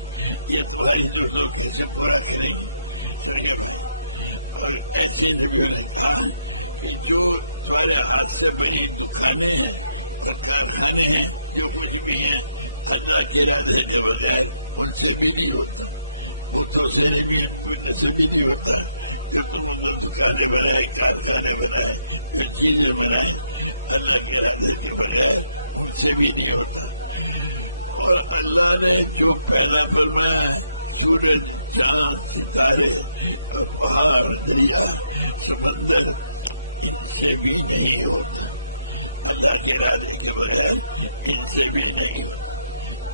ये तुम्हारी जरूरतों कैसे पूरा करेंगे? समझे भाई? और ऐसे नबियों ने कहा कि जो तुम्हारे हाथ से बनी दुकानें हैं और कारखाने हैं, जो कुछ भी हैं, अल्लाह के इरादे के बगैर उनसे भी नहीं होता, बुतों से भी नहीं होता। जो तुम लोग दुकानें बनाए, कारखाने बनाए, जो चीजें बनाए, अल्लाह के इरादे के बगैर उनसे भी नहीं होता। और अल्लाह ने जो पैदा फरमाया है, सूरज, चांद, सितारे और पहाड़, दरिया, समंदर, इनसे भी नहीं होता। अल्लाह के इरादे के बगैर इनसे भी नहीं होता।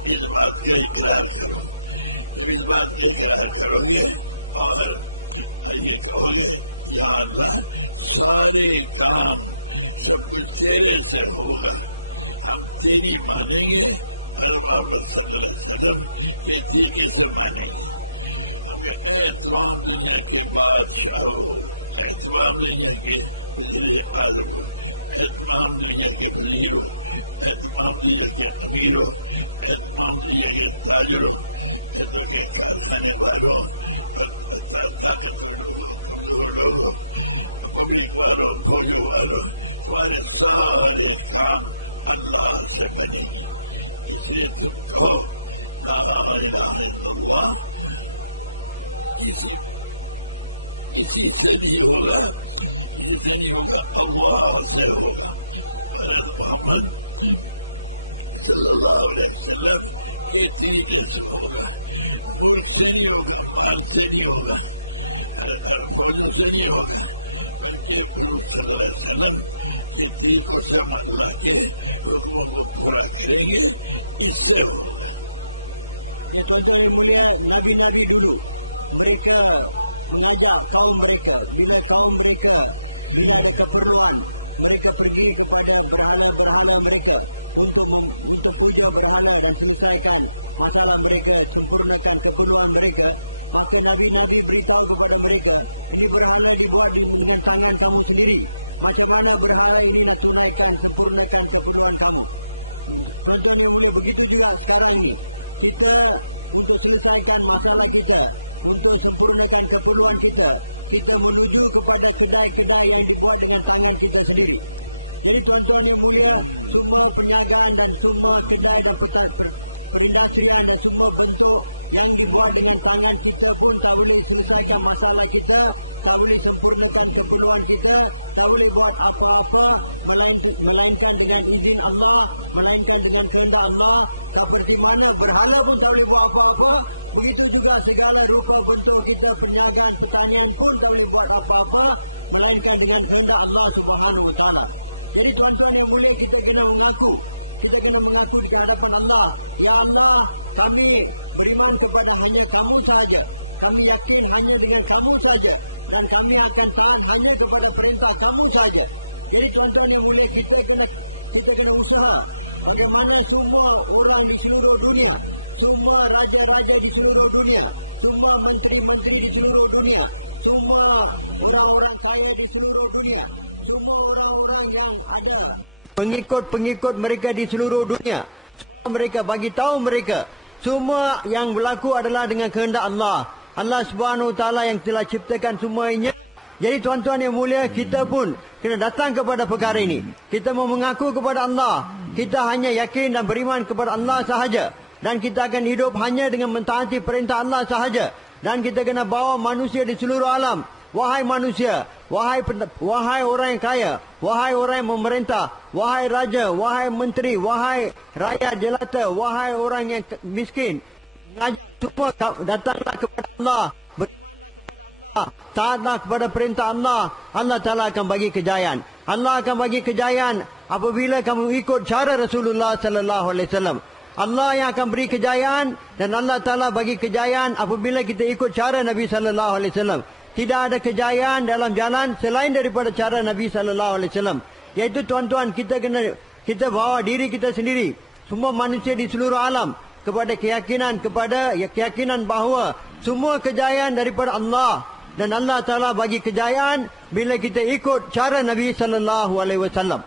इस बात का इकरार करो। जब इस बात का इकरार करोगे और ये कहोगे, या अल्लाह सारे काम सब कुछ तेरे से होगा, हम तेरी मानेंगे और मोहम्मद सल्लल्लाहु अलैहि वसल्लम के तरीके से मानेंगे। हम ऐ तमाम दुनिया के बादशाहों, ऐ तमाम दुनिया के वज़ीर आज़म, ऐ तमाम दुनिया के वज़ीरों, ऐ तमाम दुनिया के अमीरों, ऐ तमाम दुनिया के ताजरों, ऐ तो के कारखाने वालों और ताकतवर लोगों, कमजोर लोगों, पब्लिक वालों, फौजों वालों, तुम्हारे सारे काम अल्लाह से बनेंगे। इसलिए तुम कहो ला इलाहा इल्लल्लाह, किसी से नहीं होगा, किसी से नहीं होगा, अल्लाह से होगा। और मोहम्मद सल्लल्लाहु अलैहि वसल्लम के तरीके से होगा। मुल्क से नहीं होगा, माल से नहीं होगा, फौजों से नहीं होगा, बल्कि हुजूर सल्लल्लाहु अलैहि वसल्लम के तरीकों से हम अल्लाह के हुक्मों को पूरा करेंगे, इससे होगा। Ya, tuan-tuan yang mulia, nabi-nabi dulu mereka mengajak kaum mereka, bila ada keperluan, mereka pergi kepada berhala-berhala mereka untuk puja berhala dan selesaikan masalah mereka, sempurnakan keperluan mereka. Maka nabi-nabi beritahu kepada mereka, ini berhala dibuat dengan tangan kamu sendiri. Macam mana berhala ini nak tunaikan, sempurnakan keperluan kamu? Tuan-tuan yang mulia, begitu juga sekarang ni. Kita untuk selesaikan masalah kita, untuk sempurnakan keperluan kita, kita menuju kepada kedai-kedai yang dibuat dengan tangan kita sendiri. Jadi tuan-tuan yang mulia, semua perniagaan dan semua kedai dan perindustrian dan semua bentuk yang dibuat dengan tangan kita pun tak boleh selesaikan masalah kita, tak boleh sempurnakan keperluan kita, tak boleh buat apa-apa melainkan dengan izin Allah, melainkan dengan kehendak Allah. Seperti mana berhala pun tak boleh buat apa-apa, begitu juga segala rupa bentuk kita, perniagaan, pertanian pun tak boleh buat apa-apa melainkan dengan kehendak Allah Subhanahu Wa Taala. Jadi tuan-tuan yang mulia, kita kena mengaku di hadapan Allah, ya Allah, kami beriman kepada hanya kamu sahaja, kami yakin hanya dengan kamu saja, dan kami akan tahan hanya kepada perintah kamu saja. Jadi tuan-tuan yang mulia, kita kena usaha bagaimana semua orang di seluruh dunia, semua raja-raja di seluruh dunia, semua menteri-menteri di seluruh dunia, semua orang-orang kaya di seluruh dunia, semua orang-orang yang ada pengikut-pengikut mereka di seluruh dunia, mereka bagi tahu mereka semua yang berlaku adalah dengan kehendak Allah, Allah Subhanahu Wa Taala yang telah ciptakan semuanya. Jadi tuan-tuan yang mulia, kita pun kena datang kepada perkara ini. Kita mau mengaku kepada Allah, kita hanya yakin dan beriman kepada Allah sahaja, dan kita akan hidup hanya dengan mentaati perintah Allah sahaja. Dan kita kena bawa manusia di seluruh alam wahai manusia, wahai orang yang kaya, wahai orang yang memerintah, wahai raja, wahai menteri, wahai rakyat jelata, wahai orang yang miskin, ajak semua datanglah kepada Allah, berimanlah kepada Allah, taatlah kepada perintah Allah. Allah Ta'ala akan bagi kejayaan. Allah akan bagi kejayaan apabila kamu ikut cara Rasulullah sallallahu alaihi wasallam. Allah yang akan beri kejayaan, dan Allah Ta'ala bagi kejayaan apabila kita ikut cara Nabi sallallahu alaihi wasallam. Tidak ada kejayaan dalam jalan selain daripada cara Nabi sallallahu alaihi wasallam. Iaitu tuan-tuan, kita bawa diri kita sendiri, semua manusia di seluruh alam, kepada keyakinan bahawa semua kejayaan daripada Allah, dan Allah Ta'ala bagi kejayaan bila kita ikut cara Nabi sallallahu alaihi wasallam.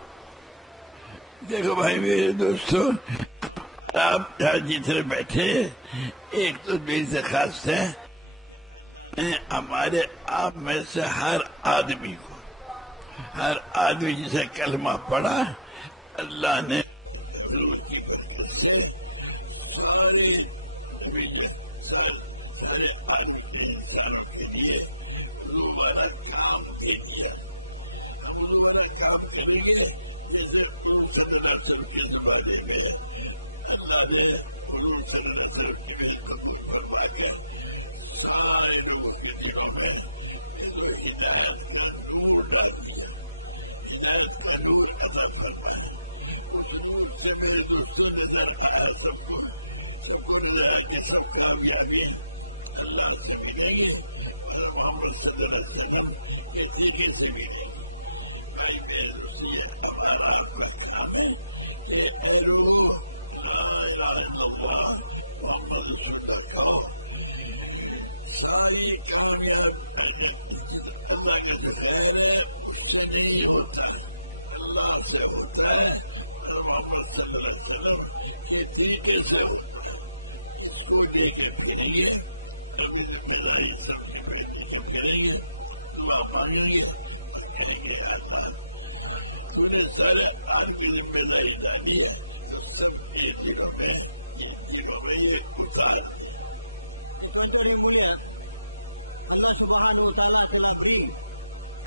देखो भाई मेरे दोस्तों, आप जहाँ जितने बैठे, एक तो दिल से खास है, अल्लाह ने हमारे आप में से हर आदमी जिसे कलमा पढ़ा, अल्लाह ने हुजूर की बरकत से सारे नबी सारे आदमी के इंसानों के लिए हुजूर वाला काम दे दिया। हम हुजूर वाला काम करेंगे, जैसे हुजूर सल्लल्लाहु अलैहि वसल्लम के ज़माने में अल्लाह ने हुजूर सल्लल्लाहु अलैहि वसल्लम की मेहनत कबूल फरमाकर सारे लोगों के दिलों में जो हिदायत का नूर डाल दिया, हिदायत का नूर अता फरमाया। उस नूर से मेरे दोस्तों नजर आया, सबको नजर आया कि सब कामयाबी अल्लाह से मिलेंगे और मोहम्मद सल्लल्लाहु अलैहि वसल्लम के तरीके से मिलेंगे। भाई मेरे दोस्तों, ये हमारा आपका काम है कि ऐ लोगों, ला इलाहा इल्लल्लाह मोहम्मद रसूलुल्लाह कहो। सारी कामयाब अल्लाह का जो खैर है उससे नहीं होता, अल्लाह से होता है और मोहम्मद सल्लल्लाहु अलैहि वसल्लम के तरीके से होता है। इसको लेके फिरेंगे, अरबी जिम्मेदारी समझ के लेके फिरेंगे, दुआ मांगेंगे और कहेंगे या अल्लाह, तूने सारे आदमी जिम्मेदारी डाली है, तो सबके दिलों में ये उतार दे। Tuan-tuan yang mulia, Allah Subhanahu Wa Taala telah beri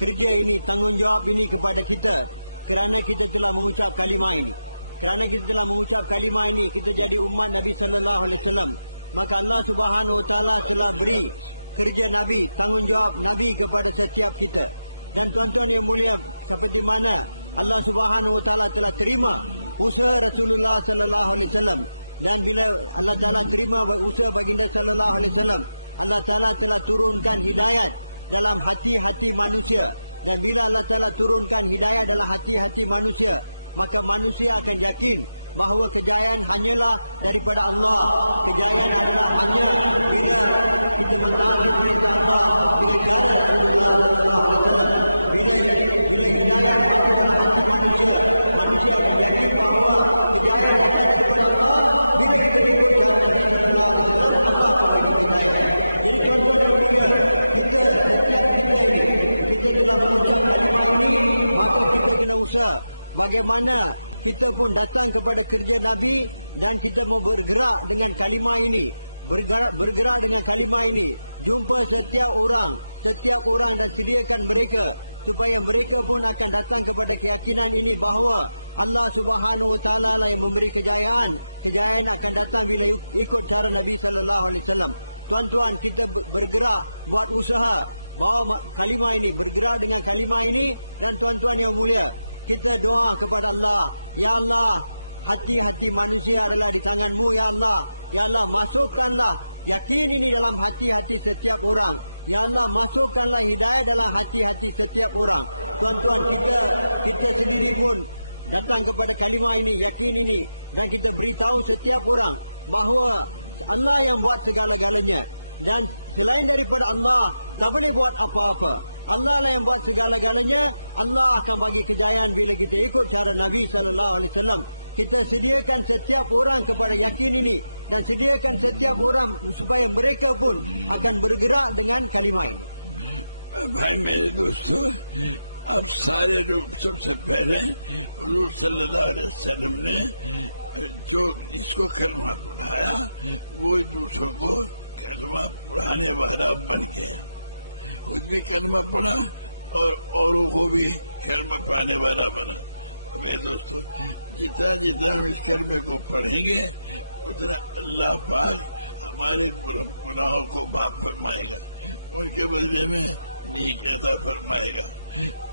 kerja ini, tanggungjawab ini kepada kita kerana kita telah mengucap kalimah ini. Kerana kita telah mengucap kalimah ini, kita jadi umat Nabi sallallahu alaihi wasallam. Maka Allah Subhanahu Wa Taala telah beri kerja Nabi, tanggungjawab Nabi kepada setiap kita. Dan tuan-tuan yang mulia, seperti mana Allah Subhanahu Wa Taala telah terima usaha Rasulullah sallallahu alaihi wasallam, dan bila Allah Ta'ala terima usaha baginda sallallahu alaihi wasallam, Allah Ta'ala telah turunkan hidayat dalam hati-hati manusia. Dan bila Allah Ta'ala turunkan hidayat dalam hati-hati manusia, maka manusia akan yakin bahawa kejayaan hanyalah daripada Allah. Kejayaan adalah hanya bila kita mentaati perintah Allah dengan cara Rasulullah sallallahu alaihi wasallam. Bila hidayat masuk dalam hati manusia, manusia akan yakin bahawa kejayaan datang daripada Allah. Bila kita ikut cara Nabi sallallahu alaihi wasallam, Allah akan bagi kejayaan. Jadi tuan-tuan yang mulia, setiap kita ini, kita telah mengucap kalimah ini, maka kita kena usaha bagaimana kita pun datang kepada kerja Nabi, dan kita mau bergerak dengan kalimah ini, bergerak dengan kalimah ini, jumpa setiap orang dan sediakan mereka supaya mereka pun akan datang kepada keyakinan ini bahawa Allah Subhanahu Wa Taala lah yang memberi kejayaan. Kejayaan akan datang bila ikut cara Nabi sallallahu alaihi wasallam. Tuan-tuan, kita bergerak, buat usaha, bawa kalimah ini, bergerak dengan kalimah ini. Dan tuan-tuan yang mulia, kita doa kepada Allah, ya Allah, hati-hati manusia adalah di tangan-Mu, ya Allah. Ya Allah, masukkanlah yakin ini dalam hati-hati setiap orang. Ya Allah, masukkanlah hidayah dalam hati-hati setiap orang. Tuan-tuan, kita sendiri pun datang kepada kalimah ini, yakin ini, dan kita beritahu setiap orang bahawa Allah yang buat segala-galanya, dan selain daripada Allah tak boleh buat apa-apa. Allah lah yang buat segala-galanya. Allah akan bagi kejayaan bila kita ikut cara Nabi sallallahu alaihi wasallam. Kita sediakan setiap orang kepada yakin ini, dan sediakan setiap orang supaya mereka pun akan bergerak dengan kalimah ini. भाई मेरे दोस्तों, अब सारे लोग, सबसे पहले हुजूर सल्लल्लाहु अलैहि वसल्लम ने जो इसको कलमा पढ़ाया, वो दूसरों को कलमा पढ़ाने वाला बन गया। खुद भी कलमा पढ़ा और औरों को भी कलमा पाने वाला बना। मेरे दोस्तों, जितना जितना हम इस कलमे को पढ़ेंगे उतना अल्लाह पाक हमारे गुनाहों को माफ फरमाएगा, उनके बदले में नेक अता फरमाएगा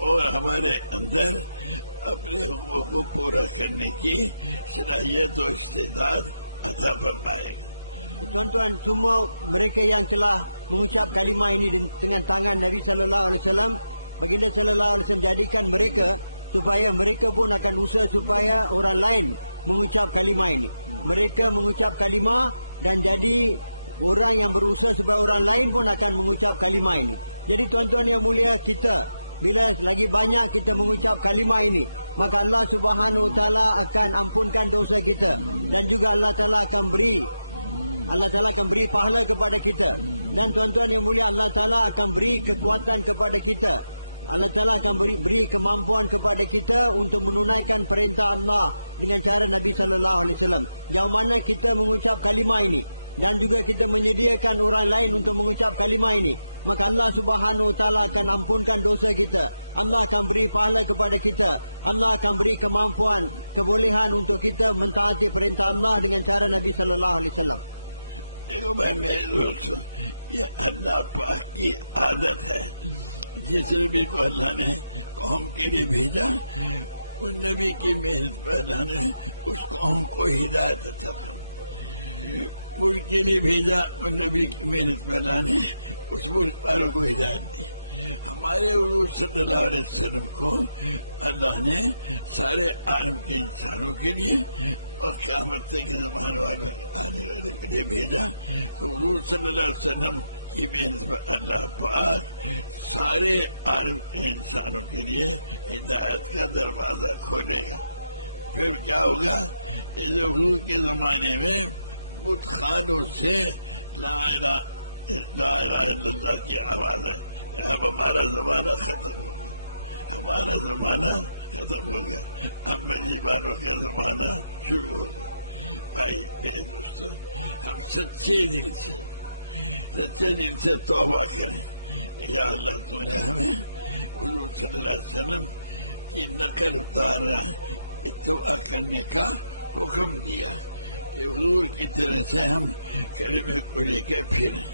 और हमारे अंदर अपने हुक्मों को पूरा करने की सलाहियत और इस्तेदाद अता फरमाएगा। Tuan-tuan, semua mereka yang telah mengucap kalimah ini dengan tangan Nabi sallallahu alaihi wasallam, baginda sallallahu alaihi wasallam jadikan mereka supaya mereka pun akan usaha supaya orang lain mengucap kalimah ini. Mereka mengucap kalimah dan jadi orang yang berusaha supaya orang lain pun akan mengucap kalimah ini. Jadi tuan-tuan yang mulia, kita bila lagi banyak kita mengucap kalimah ini, maka Allah Subhanahu Wa Taala akan ampunkan dosa kita dan juga Allah Taala akan beri pahala kepada kita. Dan tuan-tuan yang mulia, Allah Taala akan beri kekuatan kepada kita. Allah Taala akan beri kemampuan kepada kita untuk menunaikan perintah Allah dengan cara Nabi sallallahu alaihi wasallam. Jauh mana kita mengucap kalimah ini dan juga kita menyediakan orang lain untuk mengucap kalimah ini, maka Allah Subhanahu Wa Taala akan ampunkan dosa kita. Allah akan beri pahala kepada kita. Allah akan beri kemampuan, kebolehan untuk kita mentaati perintah Allah dengan cara Nabi sallallahu alaihi wasallam. देखो भाई मेरे दोस्तों, ये अल्लाह पाक की आदत है। जिस नबी को अल्लाह ने कौम के लिए भेजा, उन नबी की मेहनत पर अल्लाह ने उस कौम को हिदायत अता फरमाई। मुल्क के लिए भेजा, उन नबी की मेहनत पर अल्लाह ने उस मुल्क वालों को हिदायत दी। हमारे हुजूर सल्लल्लाहु अलैहि वसल्लम को अल्लाह ने सारे आलम के इंसानों के लिए और क़यामत के ज़माने वाले आने वाले के लिए भेजा। तो हुजूर सल्लल्लाहु अलैहि वसल्लम की मेहनत पर अल्लाह पाक सारे आलम के इंसानों के लिए हिदायत का दरवाजा खोलेगा। फिर क्या होगा? इस हुजूर के ज़माने में बुत खानों से ला इलाहा इल्लल्लाह की आवाज़ है। अब हमारा ज़माना ख़त्म हो गया, हमारा ज़माना खत्म हो गया, अब मजीबानों का ज़माना शुरू हो गया। भाई मेरे दोस्तों, हम सच्चे दिल से तौबा करें। या अल्लाह, तूने हमें हुजूर सल्लल्लाहु अलैहि वसल्लम की नकल उतारना, इत्तबा करने का हुक्म दिया कि हुजूर की तरह से हम कलीमे को लेकर फिरें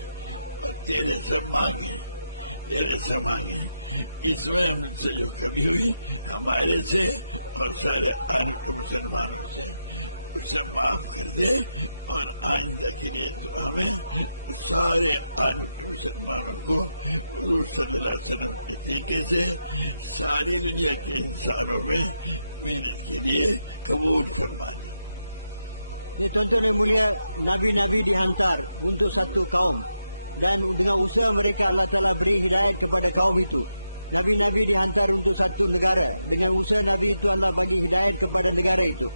और तेरे से मांगे। इसमें हमसे जो कमी हुई हमारे से और सारे आने के मुसलमानों से, उसे माफ कर दे। और आइंदा के लिए तो हमें सारे आने के मुसलमानों को हुजूर सल्लल्लाहु अलैहि वसल्लम के तरीके से सारी दुनिया के इंसानों में मेहनत के लिए कबूल फरमा ले। Ini tuan-tuan yang mulia, Nabi-Nabi dihantar untuk satu kaum, dan dengan usaha mereka Allah Ta'ala beri hidayat kepada kaum itu. Nabi-Nabi dihantar untuk satu negara, dengan usaha Nabi itu Allah bagi hidayat kepada negara itu.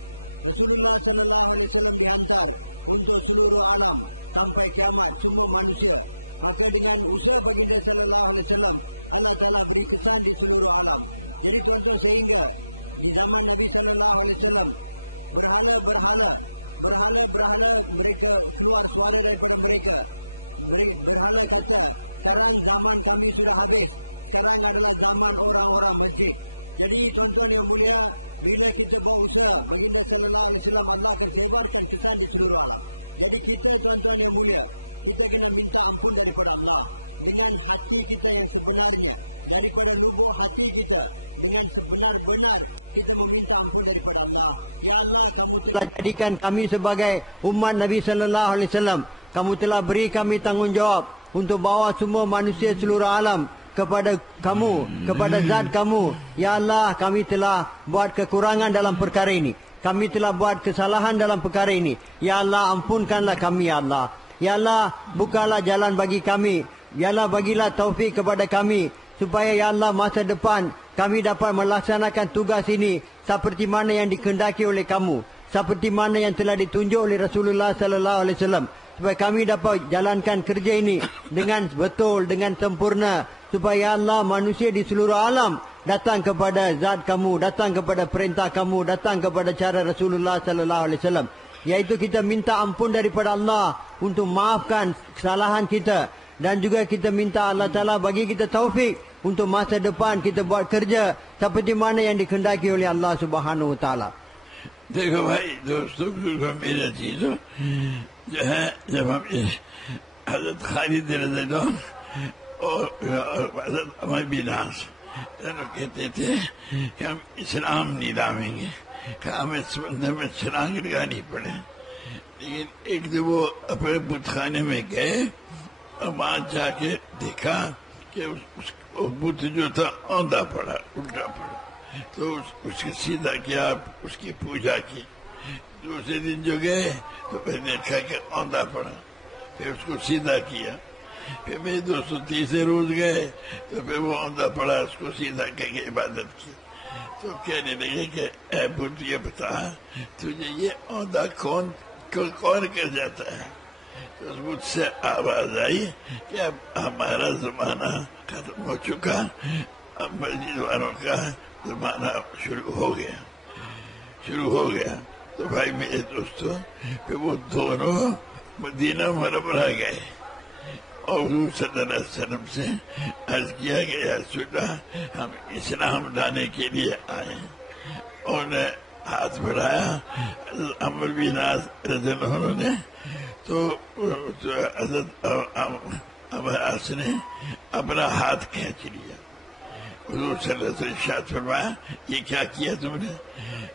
Rasulullah Sallallahu Alaihi Wasallam dihantar untuk seluruh alam sampai kiamat semua manusia. Maka dengan usaha baginda Sallallahu Alaihi Wasallam Allah Ta'ala beri kesan di seluruh alam. Jadi tuan-tuan, sehingga di zaman Nabi Sallallahu Alaihi Wasallam berhala mereka keluar suara daripada mereka. Berhala kata, sekarang zaman kami sudah habis, sekarang adalah zaman orang-orang masjid. Jadi tuan-tuan yang mulia, bila kita bawa usaha baginda sallallahu alaihi wasallam, Allah akan sebarkan kesan di seluruh alam. Jadi kita tuan-tuan yang mulia, kita kena minta ampun daripada Allah dengan hati kita yang sebenarnya, daripada lubuk hati kita, dengan sebenar-benar kita meminta ampun daripada Allah. Ya Allah, kamu telah jadikan kami sebagai umat Nabi sallallahu alaihi wasallam. Kamu telah beri kami tanggungjawab untuk bawa semua manusia seluruh alam kepada kamu, kepada zat kamu. Ya Allah, kami telah buat kekurangan dalam perkara ini. Kami telah buat kesalahan dalam perkara ini. Ya Allah, ampunkanlah kami, ya Allah. Ya Allah, bukalah jalan bagi kami. Ya Allah, bagilah taufik kepada kami, supaya ya Allah masa depan kami dapat melaksanakan tugas ini seperti mana yang dikehendaki oleh kamu, seperti mana yang telah ditunjuk oleh Rasulullah sallallahu alaihi wasallam, supaya kami dapat jalankan kerja ini dengan betul, dengan sempurna, supaya Allah manusia di seluruh alam datang kepada zat kamu, datang kepada perintah kamu, datang kepada cara Rasulullah sallallahu alaihi wasallam. Yaitu kita minta ampun daripada Allah untuk maafkan kesalahan kita Dan juga kita minta Allah Ta'ala bagi kita taufik untuk masa depan kita buat kerja seperti mana yang dikehendaki oleh Allah Subhanahu Wa Ta'ala. دیکھو بھائی دوستوں بزرگوں میرا چیزوں جو ہے جب ہم حضرت خالد رضی اللہ اور حضرت عمر بن عاص دونوں کہتے تھے کہ ہم اسلام نہیں لائیں گے کہ ہمیں سمندر میں چھلانگ لگانی پڑے. لیکن ایک دن وہ اپنے بت خانے میں گئے اور وہاں جا کے دیکھا کہ وہ بت جو تھا اوندا پڑا, الٹا پڑا. تو اس کے سیدھا کیا, اس کی پوجا کی. دوسرے دن جو گئے تو پھر دیکھا کہ اوندا پڑا, پھر اس کو سیدھا کیا. پھر میرے دوستوں تیسرے روز گئے تو پھر وہ اوندا پڑا, اس کو سیدھا کر کے عبادت کی. تو کہنے لگے کہ اے بت یہ بتا تجھے یہ اوندا کون کر جاتا ہے؟ تو اس بت سے آواز آئی کہ اب ہمارا زمانہ ختم ہو چکا, اب مسجد والوں کا زمانہ شروع ہو گیا. تو بھائی میرے دوستوں پھر وہ دونوں مدینہ منورہ گئے اور حضور صلی اللہ علیہ وسلم سے عرض کیا کہ یا رسول اللہ ہم اسلام لانے کے لیے آئے. اور نے ہاتھ بڑھایا عمر بن عاص رضی اللہ عنہ نے, تو حضرت عمر عاص نے اپنا ہاتھ کھینچ لیا. حضور صلی اللہ علیہ وسلم ارشاد فرمایا یہ کیا کیا تم نے؟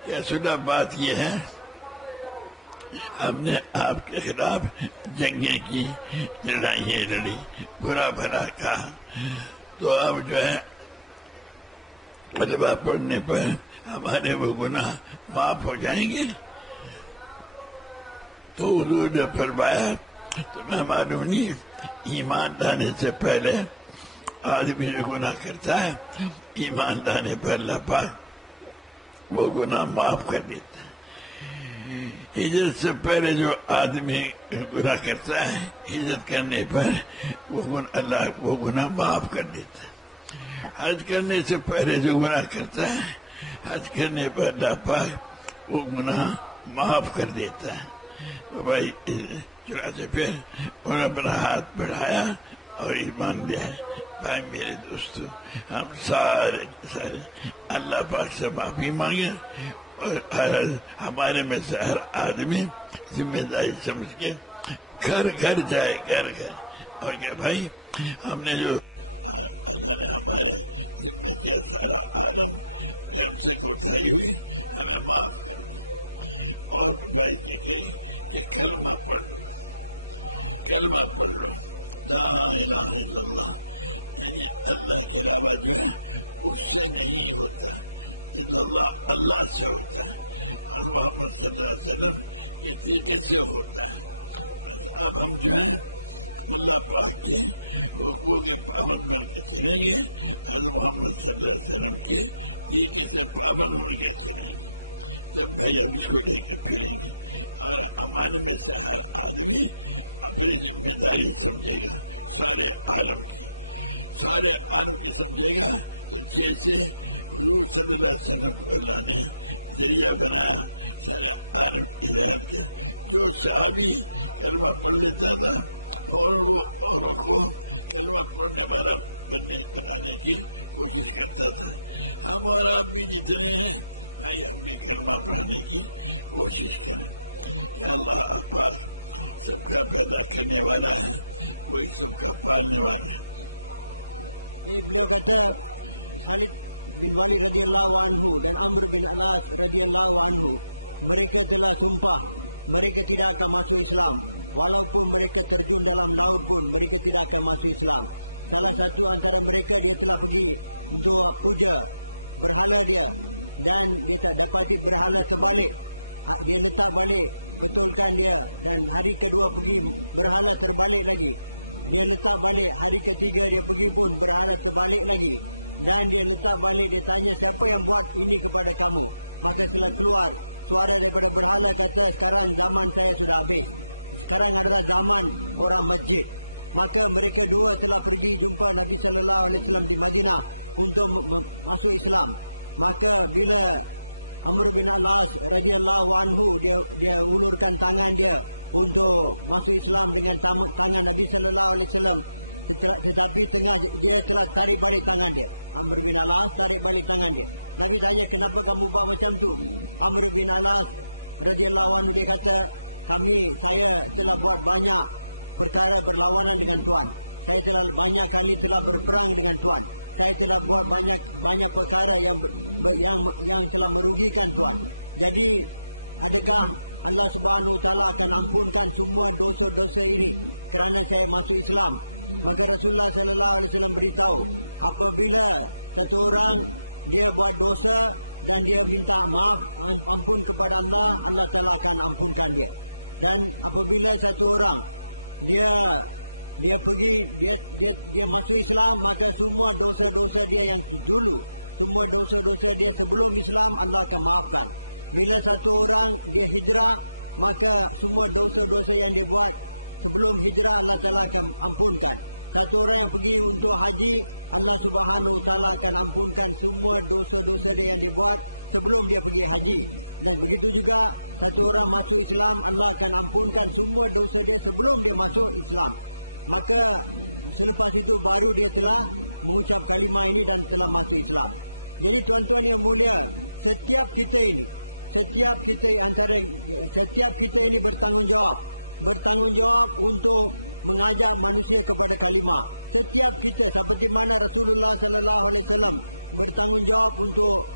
یا رسول اللہ بات یہ ہے ہم نے آپ کے خلاف جنگیں کی, لڑائیاں لڑی, برا بھلا کہا, تو اب جو ہے کلمہ پڑھنے پر ہمارے وہ گناہ معاف ہو جائیں گے. تو حضور نے فرمایا تمہیں معلوم نہیں ایمان لانے سے پہلے آدمی جو گناہ کرتا ہے ایمان لانے پر اللہ پاک وہ گناہ معاف کر دیتا ہے. ہجرت سے پہلے جو آدمی گناہ کرتا ہے ہجرت کرنے پر اللہ وہ گناہ معاف کر دیتا ہے. حج کرنے سے پہلے جو گناہ کرتا ہے حج کرنے پر اللہ پاک وہ گناہ معاف کر دیتا ہے. تو بھائی چنانچہ پھر انہوں نے اپنا ہاتھ بڑھایا اور ایمان لیا. بھائی میرے دوستو ہم سارے اللہ پاک سے معافی مانگے اور ہمارے میں سے ہر آدمی ذمہ داری سمجھ کے گھر گھر جائے, گھر اور کہ بھائی ہم نے جو اللہ نے ہمارے ذمہ کیا سارا عالم ہم سے کوتاہی ہوئی ہمیں معاف کر دیں. اور بھائی کہ کلمہ پڑھ لو لا الہ الا اللہ, یعنی اللہ کے علاوہ جو ہے اس سے نہیں ہوتا, اللہ سے ہوتا ہے اور محمد صلی اللہ علیہ وسلم کے طریقے سے ہوتا ہے. بس اب ہم جو ہیں اللہ پاک کے حقوق کے پابند بن کے چلیں گے, حضرت محمد صلی اللہ علیہ وسلم کے طریقے سے پابند بن کے چلیں گے. جب بھائی اب اس کو لے کے پھریں گے اور ہمارے میں سے ہر آدمی اپنی ذمہ داری سمجھے گا, سارے عالم کی سمجھے گا. تو جیسے حضور صلی اللہ علیہ وسلم کو اللہ نے ذریعہ بنایا سارے عالم کی ہدایت کا, جو صحابی کلمہ پڑھ لیتا تھا فوراً وہ اوروں کو کلمہ پڑھنے والا بنانے کی کوشش کرتا تھا. ہم اور آپ بھی جتنے ہیں بھائی ہم بھی کلمہ پڑھانے کی کوشش کریں کہ اللہ پاک سب کا پیدا کرنے والا ہے, وہی سب کا پالنے والا ہے. Beliau kata Khalid bin Walid radhiyallahu anhu dan Amr bin Al-As radhiyallahu anhu, mereka telah sumpah mereka tidak akan masuk Islam. Walaupun mereka terjun dalam laut pun mereka tidak akan masuk Islam. Salah satu antara mereka dia telah pergi untuk puja berhala dia dan dia tak dapati berhala terbalik. Dia letak balik, betulkan dia, dan hari kedua pergi berhala terbalik lagi. Dia letak balik, hari ketiga dia pergi pun berhala terbalik lagi. Dan dia letak balik, dia tanya siapa yang buat ini kepada kamu. Maka setelah keluar suara daripada berhala kata sekarang zaman saya sudah habis, sekarang adalah zaman orang masjid. Maka mereka dua telah pergi jumpa Nabi sallallahu alaihi wasallam di Madinah untuk masuk Islam. Maka bila Amr bin Al-As radhiyallahu anhu dia ulurkan tangan dia untuk masuk Islam dengan tangan Nabi sallallahu alaihi wasallam, tetapi dia telah tarik balik tangan dia. Amr bin Al-As tarik balik tangan dia. Nabi tanya, kenapa kamu buat macam tu? Amr bin Al-As radhiyallahu anhu dia kata, saya telah buat banyak perkara berlawanan dengan Tuhan. Saya telah banyak kali berperang dengan Tuhan. Saya telah buat banyak perkara yang telah merugikan Tuhan. Jadi adakah Allah Subhanahu Wa Taala akan ampunkan semua dosa-dosa ini kerana saya masuk Islam? Maka Rasulullah sallallahu alaihi wasallam beritahu, apabila satu orang dia buat dosa dan dia minta maaf, ampun kepada Allah, Allah Taala akan ampunkan dia. Dan apabila satu orang dia masuk Islam, maka semua dosa-dosa dia yang dulu, semua dosa-dosa dia sebelum Islam Allah akan maafkan. Bila satu orang dia hijrah, maka semua dosa-dosa yang dia buat sebelum hijrah Allah Ta'ala akan ampunkan. Satu orang yang pergi untuk haji, Allah Subhanahu Ta'ala akan ampunkan semua dosa-dosa dia yang dia buat sebelum dia pergi haji. Dan begitu juga satu orang masuk Islam, Allah akan ampunkan semua dosa dia sebelum dia masuk Islam. Maka selepas itu baru dia telah mengucap kalimah ini dan telah masuk Islam. Jadi tuan-tuan yang mulia, setiap kita ini bertanggungjawab untuk mengajak manusia kepada kalimah. Setiap kita, seperti mana Rasulullah sallallahu alaihi wasallam bertanggungjawab untuk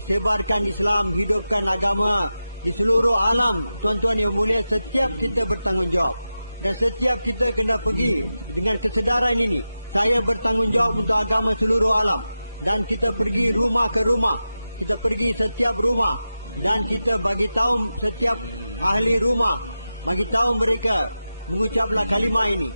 sebarkan Islam, hidupkan agama di seluruh alam. Tuan-tuan yang mulia, setiap kita bertanggungjawab. Dan setiap kita kena pergi dengan kesedaran ini. Saya bertanggungjawab untuk agama seluruh alam. Dan kita pergi rumah ke rumah. Kita pergi setiap rumah. Dan kita bagi tahu setiap ahli rumah, bagi tahu mereka, mengucaplah kalimah ini.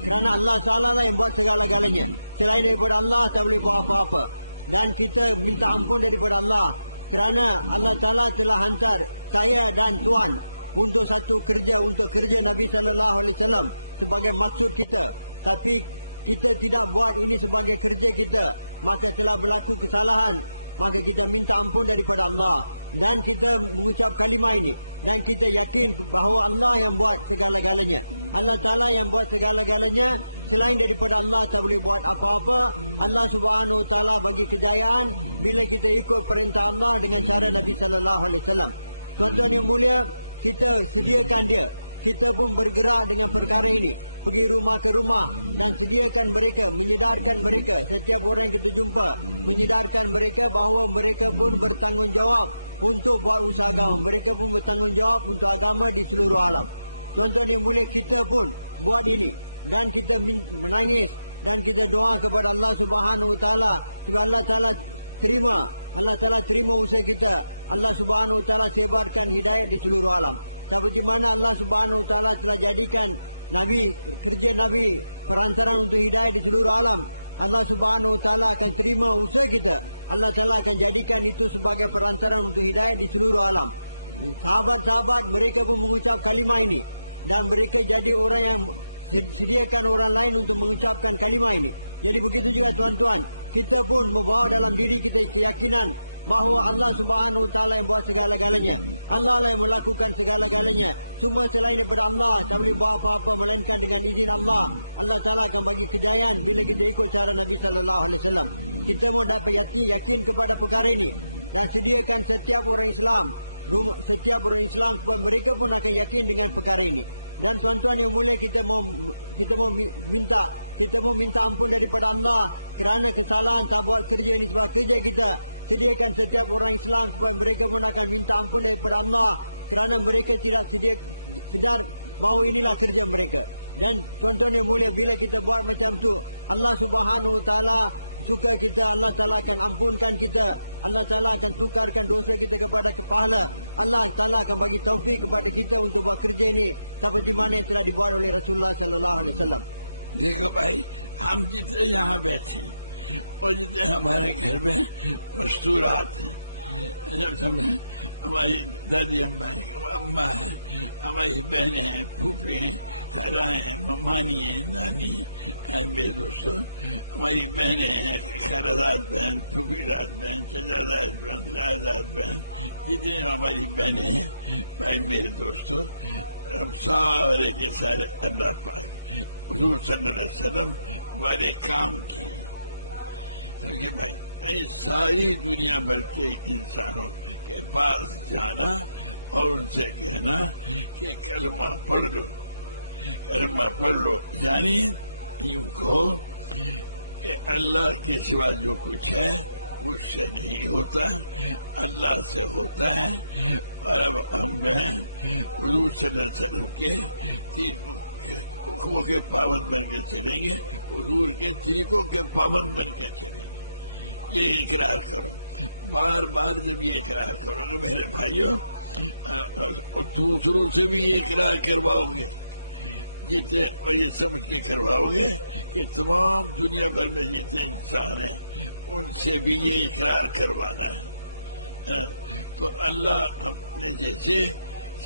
Kerana Allah Ta'ala lah yang buat segala-galanya. Selain daripada Allah tak boleh buat apa-apa. Dan kita minta ampun daripada Allah. Kerana Allah Ta'ala telah hantar saya dan Tuan untuk satu kerja, untuk kerja Nabi Sallallahu Alaihi Wasallam sebagai maksud kita. Tapi kita tidak buat ini sebagai kerja kita, maka telah berlaku kesalahan. Maka kita minta ampun daripada Allah. Dan kita mengucap kalimah ini. Dan kita yakin bahawa Allah yang buat segala-galanya. Allah Ta'ala yang buat segala-galanya. Selain daripada Allah tak boleh buat apa-apa. Allah Subhanahu Ta'ala bagi kejayaan bila kita ikut perintah Allah dengan cara Nabi Sallallahu Alaihi Wasallam. Tuan-tuan yang mulia, kita sediakan dia. Kita pun bergerak dengan perkara ini. Pergi rumah ke rumah dan sediakan mereka, menyedarkan mereka, setiap orang yang kita jumpa, menyedarkan mereka bahawa mereka pun bertanggungjawab untuk buat usaha agama. Mereka pun bertanggungjawab untuk agama di seluruh alam. Tuan-tuan yang mulia, kita pun buat ini dan kita menangis dan kita doa kepada Allah Subhanahu Taala supaya Allah Taala terima usaha kita. Allah Subhanahu Taala sebarkan hidayah di seluruh alam. Seperti mana Allah Subhanahu Taala telah jadikan kerja Nabi perantaran untuk hidayah di seluruh alam. Allah Subhanahu Taala akan terima usaha kita. Allah Taala akan jadikan itu sebagai perantaran untuk hidayah di seluruh alam. Sahabat-sahabat mereka pun mengucap kalimah ini dan mereka jadi orang yang sediakan orang lain untuk mengucapkan kalimah ini. Jadi begitu juga tuan-tuan, kita pun membawa dalam diri kita keyakinan bahawa Allah Subhanahu Taala yang buat segala-galanya. Allah lah yang melakukan segala-galanya. Semua selain daripada Allah tak boleh buat apa-apa melainkan dengan izin Allah. Allah Taala akan bagi kejayaan bila kita ikut cara Nabi Sallallahu Alaihi Wasallam. Kita mau dapat yakin kepada perkara ini dan sediakan setiap orang Islam supaya mereka pun akan yakin dengan perkara ini. Dan tuan-tuan yang mulia, kita mau minta ampun daripada Allah kerana kesalahan tak buat kerja ini sebab kerja kita. Sediakan setiap orang Islam supaya mereka pun akan minta ampun daripada Allah kerana mereka tidak sedar bahawa inilah kerja mereka. Dan tuan-tuan yang mulia, bila kita buat macam tu, Allah Subhanahu Taala suka kita. Allah Taala akan ampunkan kita. Allah Taala akan tukarkan dosa kita kepada pahala. Allah Taala akan bagi taufik kepada kita untuk buat kerja ini seperti mana yang telah dibuat oleh Rasulullah Sallallahu Alaihi Wasallam. देखो भाई, हम जितने यहाँ बैठे और जितने हमारे घर में मस्तूरात हैं, जब हमारी दादी अम्मा है, हमारी बहनें हैं, फूफी हैं, हराएं हैं, ममानी हैं, नानी हैं, मेरे दोस्तों, हमारी बहनें हैं, खालाजाद बहन, फूफीजाद बहन, चचाजाद बहन, लाजाद बहन, जितने हमारी बहनें हैं, भाई मेरे दोस्तों, ہم سارے کے سارے اللہ پاک حضور صلی اللہ علیہ وسلم والے کام کیے. سمجھے بھائی؟ یعنی ساری دنیا بھر کے انسانوں کے پاس جانا اور ان سے کہنا کہ کلمہ پڑھ لو، کلمہ پڑھ لو. یعنی یوں کہو کہ اللہ کے سوا جو کچھ ہے مجھ سے نہیں ہوتا، اللہ سے ہوتا ہے. اور اب ہم جو ہیں حضور صلی اللہ علیہ وسلم کے حکموں کے پابند بن کے چلیں گے، حضور کے طریقوں کے پابند بن کے چلیں گے. یہ اقرار کرو، بار بار جب یہ اقرار کرو گے میرے بھائیوں، دوسروں سے بھی یہ اقرار کرواؤ گے جتنے، اور یہ سمجھ کے کرواؤ گے کہ تمام دنیا بھر میں جتنے انسان ہیں ان سے بھی یہ اقرار کروانا ہے. تو اللہ اپنے جیسے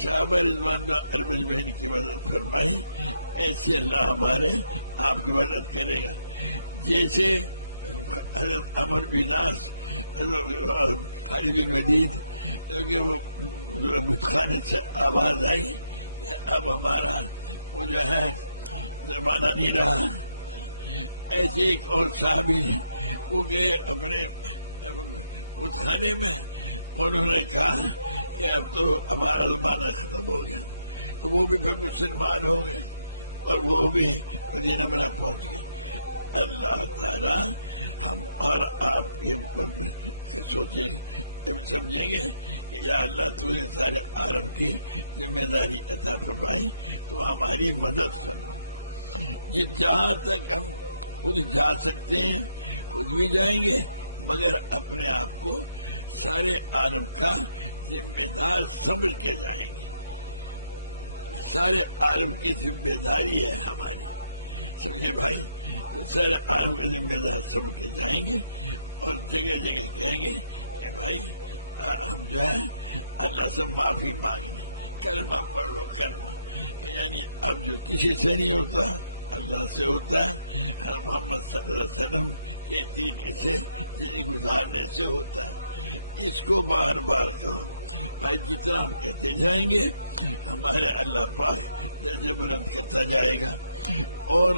صحابہ رضوان اللہ اجمعین کی مدد فرمائی، ایسے اللہ ہمارے آپ کی مدد کرے گا. جیسے حضرت عمر بن عاص، حضرت خالد بن ولید، کیونکہ وہ بتخانے سے آواز آئی کہ اب ہمارا وہ جو ہے زمانہ نہیں رہا. ایسے ایک اور صحابی ہیں، وہ گئے اپنے بتخانے میں، انہوں نے کہا کہ اب تو ہمارا زمانہ ختم ہو گیا. تو وہ بھی پھر مسلمان ہو گئے اور وہ بھی مدینہ منورہ پہنچ گئے. اللہ تعالیٰ ہم اور آپ یہ سوچیں سمجھیں گے کہ یا اللہ تو نے سارے عالم کی ذمہ داری عطا فرمائی، تو ہماری مدد فرما. جہاں تک ہم خود جا سکتے ہیں خود بھی جائیں گے، مگر اپنے آپ کو سارے عالم کا ذمہ دار سمجھ کے جائیں گے. سارے عالم کی ذمہ داری ہے ہماری، سمجھے بھائی؟ تو سارے عالم کے ذمہ دار سمجھ کے جائیں گے اور جگہ جگہ کہیں گے کہ بھائی ہم جو ہے اللہ سے معافی مانگنے، کلمہ پڑھ لو، کلمہ. یعنی اب جو کسی سے نہیں ہوتا اللہ سے ہوتا ہے، حضرت محمد صلی اللہ علیہ وسلم کے طریقے سے زندگی گزارنے سے ہوتا ہے. اس کو بار بار کہو بھائی. جتنا ہم کہتے جائیں گے ہمارے اللہ پاک درجہ بلند کرتا جائے گا اور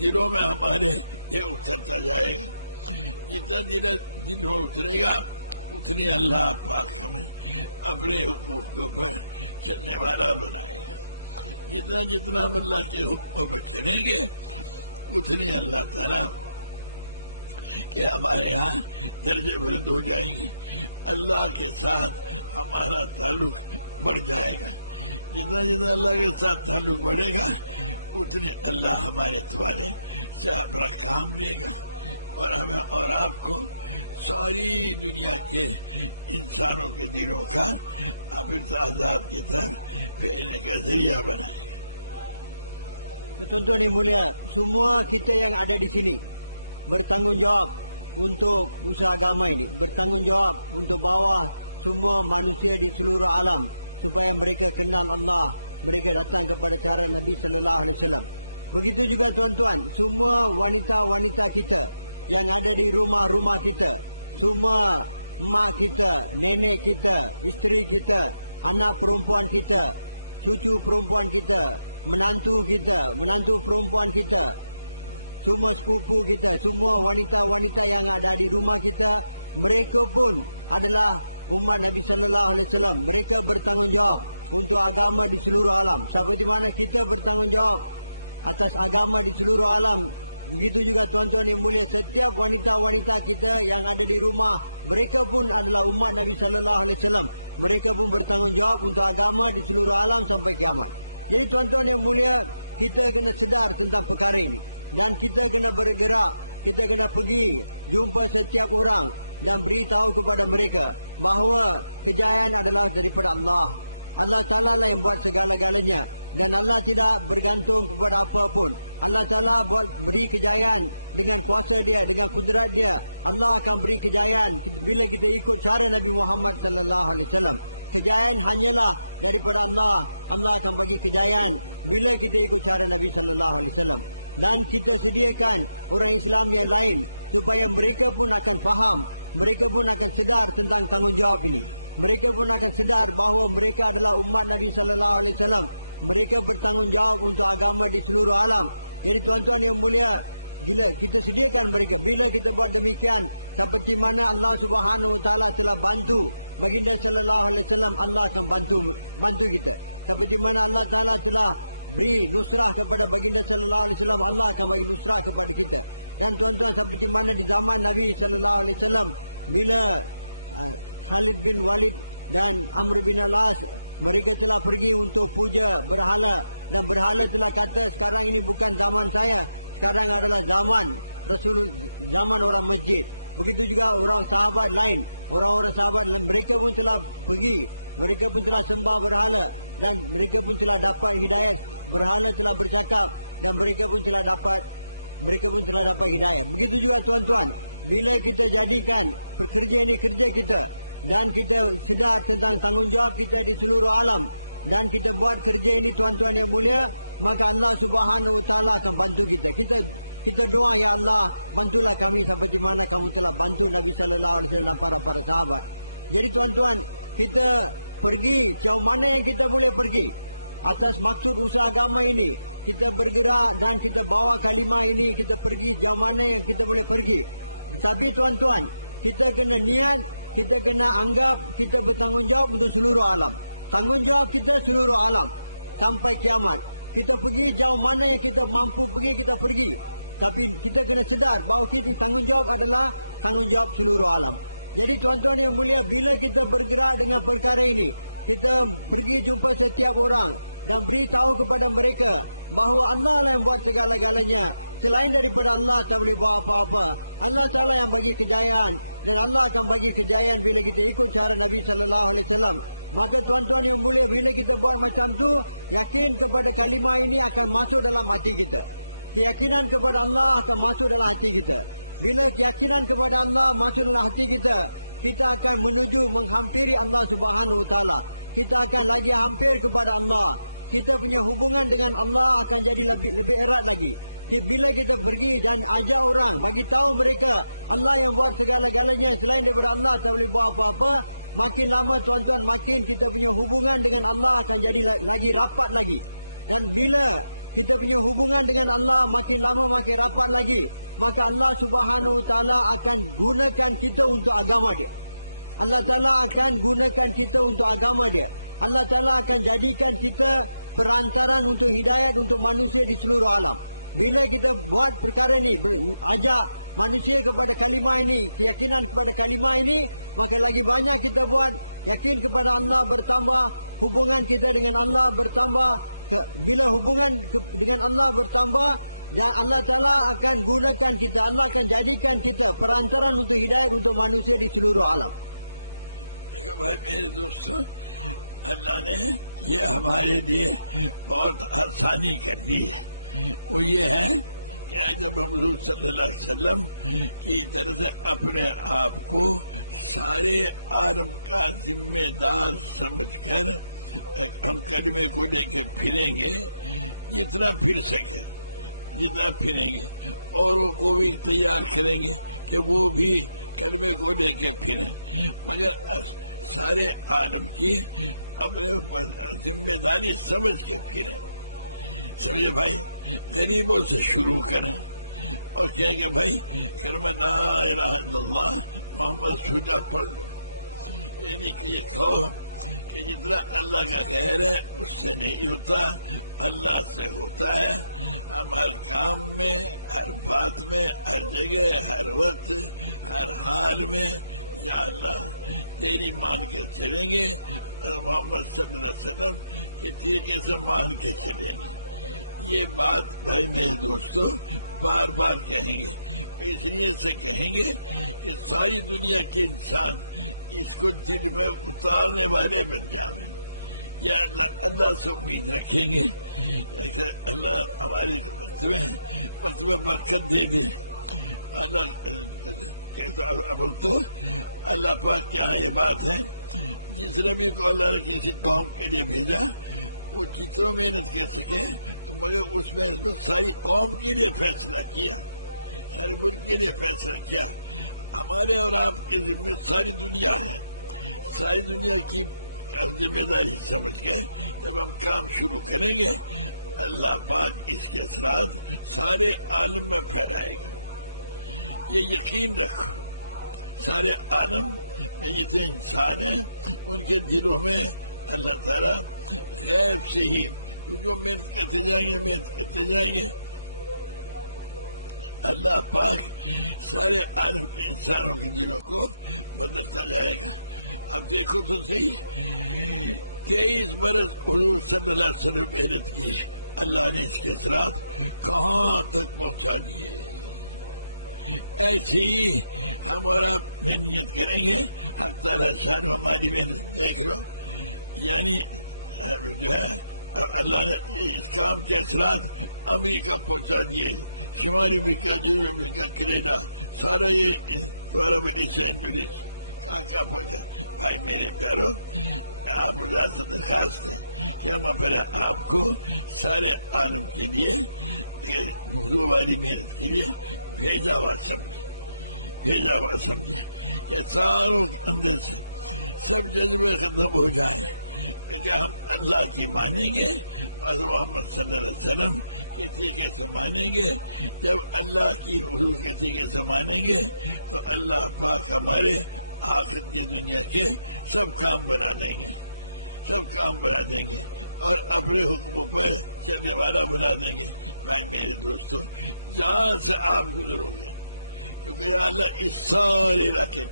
دلوں میں ہمارے یہ اترتا جائے گا. جتنا دل میں اترے گا اتنی اللہ پاک ہمیں اپنے حقوق کے اوپر چلنے والا بنائے گا. جتنا جتنا ہم اللہ کے حکم پر چلیں گے اتنی اللہ تعالیٰ کہ ہمارے یہاں درجے بلند ہو جائیں گے. اللہ کے ساتھ ہمارا تعلق بڑھ جائے گا. جتنا جتنا اللہ کے ساتھ تعلق بڑھے گا اتنے اللہ ہمارے تمہارے سے اپنا کام لے گا اور ہمیں اور آپ کو ساری دنیا کے انسانوں کے دلوں کا اپنے عذاب کی طرف پھیرنے کا ذریعہ بنائے گا. Tuan-tuan yang mulia, semua kita yang ada di sini bertanggungjawab untuk usaha agama ini, bertanggungjawab untuk bawa semua manusia di seluruh alam supaya mereka kenal Allah, mereka datang kepada cara Nabi sallallahu alaihi wasallam. Begitu juga tuan-tuan, semua wanita-wanita kita yang ada di rumah-rumah kita, semua mak kita, nenek kita, isteri kita, anak perempuan kita, cucu perempuan kita, menantu kita, menantu perempuan kita, semua sepupu kita, semua wanita-wanita yang ada di rumah kita, mereka pun adalah umat Nabi sallallahu alaihi wasallam. Mereka bertanggungjawab untuk agama di seluruh alam. Seperti mana kita bertanggungjawab atas agama di seluruh alam, begitu juga tuan-tuan yang mulia, setiap wanita-wanita kita yang ada di rumah, mereka pun adalah umat Nabi sallallahu alaihi wasallam. Mereka pun bertanggungjawab untuk agama di seluruh alam sampai kiamat. Jadi tuan-tuan yang mulia, kita kena sedar tentang perkara ini dan kita kena bergerak, kita kena pergi jumpa setiap orang dan beritahu kepada mereka bahawa kejayaan adalah daripada Allah. Allah Ta'ala lah yang buat segala-galanya dan Allah tidak bergantung kepada apa pun. Allah Ta'ala beri kejayaan dengan kuasa dia, dengan kudrat dia. Allah akan beri kejayaan bila kita ikut cara Nabi Muhammad sallallahu alaihi wasallam. Kejayaan hanyalah daripada Allah. Allah akan bagi kejayaan bila kita ikut cara Nabi sallallahu alaihi wasallam. Dan kita sediakan orang Islam yang lain supaya mereka pun akan faham, mereka pun akan sedar tentang tanggungjawab ini. mereka pun akan sedar bahawa mereka adalah umat Nabi sallallahu alaihi wasallam. Mereka bertanggungjawab untuk agama di seluruh alam. Jadi tuan-tuan yang mulia, bila kita sediakan mereka, bila kita buat demikian, seperti mana Allah Subhanahu wa taala telah bantu baginda sallallahu alaihi wasallam, Allah akan bantu kita. Seperti mana Allah taala telah beri nusrah kepada baginda sallallahu alaihi wasallam, Allah akan bagi nusrah kepada kita. Dan tuan-tuan, seperti mana di zaman Nabi sallallahu alaihi wasallam, bila Khalid bin Walid dan Amr bin Al-As, mereka telah pergi untuk puja berhala, dan berhala telah kata, sekarang ini bukan zaman saya, sekarang adalah zaman Rasul, zaman orang masjid. Begitu juga orang sahabat lain, orang-orang sahabat lain, mereka pun telah pergi, mereka pun telah sembah berhala, dan mereka pun telah dapat hidayah. Berhala telah bercakap dan mereka pun telah dapat hidayah. Begitu juga tuan-tuan, bila kita jadikan pekerja ini kerja kita, dan kita sedar tentang tanggungjawab kita di seluruh alam, dan kita buat kerja ini tuan-tuan yang mulia, maka Allah Subhanahu wa taala akan bantu kita. Kita doa, ya Allah, bantulah kami seperti mana kamu telah bantu Nabi sallallahu alaihi wasallam dan para sahabat. Jadi tuan-tuan, kita pergi jauh mana yang kita boleh pergi atas maksud usaha agama ini. Kita bergerak dan kita bawa kalimah ini, kita pergi jauh mana yang kita boleh pergi. Tetapi tuan-tuan, kita kena niat, kita kena anggap kita bertanggungjawab untuk seluruh alam. Tanggungjawab kita seluruh alam sampai kiamat. Kita pergi jauh mana yang kita mampu pergi, kita pergi. Tapi kita kena sedar bahawa kita tanggungjawab adalah tanggungjawab seluruh alam. Jadi tuan-tuan yang mulia, bila kita bergerak dengan perkara ini, kita pergi jumpa setiap orang dan beritahu kepada mereka bahawa Allah lah yang buat segala-galanya. Selain daripada Allah tak boleh buat apa-apa. Allah Ta'ala yang bagi kejayaan, dan Allah akan bagi kejayaan bila kita ikut cara Nabi sallallahu alaihi wasallam. Maka tuan-tuan yang mulia, bila kita buat macam tu, yakin kepada kalimah ini akan masuk dalam hati kita. Keyakinan kepada Allah akan masuk dalam hati kita. Bila keyakinan kepada Allah masuk dalam hati kita, kita akan menuju menghampiri Allah Subhanahu wa taala. Kita akan lagi hampir kepada Allah. Kita punya hubungan dengan Allah akan jadi lebih erat lagi. Bila kita pergi dan ajak orang, bagi tahu mereka Allah yang buat segala-galanya, selain daripada Allah tak boleh buat apa-apa, makin lama tuan-tuan, makin kita punya hubungan dengan Allah akan jadi lagi rapat lagi. Dan bila kita punya hubungan dengan Allah makin lama makin rapat lagi, maka Allah Subhanahu wa taala akan gunakan kita untuk agama dia. Allah Taala akan gunakan kita untuk agama dia. Allah Taala akan jadikan kita perantaran untuk hidayat untuk manusia di seluruh alam. Bila kita buat perkara ini, ajak manusia kepada kalimah ini, keyakinan kepada kalimah ini, maka lagi banyak kita buat, yakin kepada Allah bertambah, hubungan kita dengan Allah bertambah. Bila hubungan dengan Allah bertambah, dan Allah Ta'ala akan gunakan kita, Allah akan jadikan kita perantaran untuk hidayat untuk manusia di seluruh alam. देखो भाई मेरे दोस्तों, अल्लाह ने ये हमारे लिए बहुत आसानी कर दी है। वो ये है कि जब हम हुजूर सल्लल्लाहु अलैहि वसल्लम की तरह से अपने आप को सारे आलम का जिम्मेदार समझकर हम कलमे को लेके फिरेंगे, जितना फिर सके जितना फिरेंगे, औरों को भी तैयार करेंगे कि वो भी कलमे को लेके फिरें, मगर सारे आलम की अपने जिम्मेदारी समझ के फिरें। समझे भाई, गरीबों से शुरू करें और क्या कि भाई कलमा ला इलाहा इल्लल्लाह मोहम्मद रसूलुल्लाह पढ़ लो। यानी कि ये कहो कि जितना अल्लाह का खैर है उससे नहीं होता, अल्लाह से होता है। हम हर काम में, हर बात में, हर जगह, हर वक्त, हर हाल में या अल्लाह तेरी मान के चलेंगे और मोहम्मद सल्लल्लाहु अलैहि वसल्लम के तरीके से मान के चलेंगे। ये बात भाई मेरे दोस्तों बार बार कहेंगे, इसलिए से कहेंगे कि सारी दुनिया के इंसान इसको दिल में उतारने वाले बन जावे। या अल्लाह से उम्मीद रखेंगे, अल्लाह हमारे वक्त में बरकत दे दे। अल्लाह अब तो अल्लाह पाक के यहाँ ये बात है, जिस नबी को अल्लाह ने किसी कौम के लिए भेजा वो जितना मेहनत कर सके तो मगर उसमें सारी कौम के लिए फैसला किया, सारे मुल्क के लिए फैसला किया। हमारे और आपके जिम्मे सारी दुनिया है, ساری دنیا کی ذمہ داری سمجھ کے جب ہم کام شروع کریں گے اللہ پاک اس کے اثرات سارے عالم میں پھیلائے گا. یہ یقین رکھو سارے عالم میں جتنے انسان ہیں ان کے دلوں میں اللہ تعالیٰ غیب سے ہی جو محنت کرتے جائیں گے اللہ پاک سارے عالم کے انسانوں کے دلوں کو بدلتا جائے گا. اب دیکھو تو صحیح 23 برس حضور صلی اللہ علیہ وسلم محنت کی اللہ نے اس کے اثرات کہاں تک پہنچا دیے. ایسی ہی ہم اور آپ محنت کریں گے حق تعالیٰ شان ہماری محنت دیکھ لو یعنی جو ہے اللہ نے اس کام کے اثرات امریکہ پہنچا دیے شمالی امریکہ جنوبی امریکہ کینیڈا سارا یہ دوبارہ ملیشیا انڈونیشیا کہاں پہنچا. بھائی میرے پیارو آپ سے درخواست ہے کہ ہم اپنے آپ کو سارے عالم کے لیے موضوع والی محنت کے لیے بھیجا ہوا سمجھے کہ ساروں کے اندر سے سب جذبے ختم ہو جائیں کہ ہم اللہ کی مانیں گے اور محمد صلی اللہ علیہ وسلم کے طریقے سے مانیں گے. جب اللہ کی حضور کے طریقے سے مانیں گے تو اللہ پاک ہمارے آخرت کی دنیا کے سب کام بنا دیں گے اور اپنے حکموں پر چلنے والا بنا دیں گے. بھائی میرے دوستو جہاں سے آپ گزرو گے کیونکہ یا اللہ اس سارے علاقے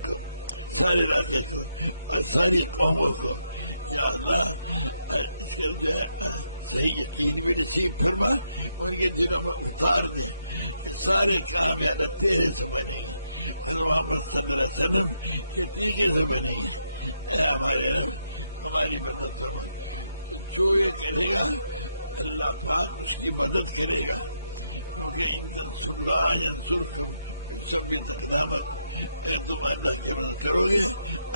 کو اور ساری قوموں کو یا اللہ اس کا جو ہے صحیح یقین بھی نصیب فرما ان کے دلوں میں اتار دیں کہ سارے کام یا اللہ تیرے سے بنیں گے محمد صلی اللہ علیہ وسلم کے طریقے سے بنیں گے. اے ہمارے رب ہماری مدد فرما. جو یہ کرے گا اللہ پاک اس کی مدد کرے گا کیونکہ ان تنصر اللہ ینصرکم سب بھی تقدامت اگر تم اللہ کی مدد کرو گے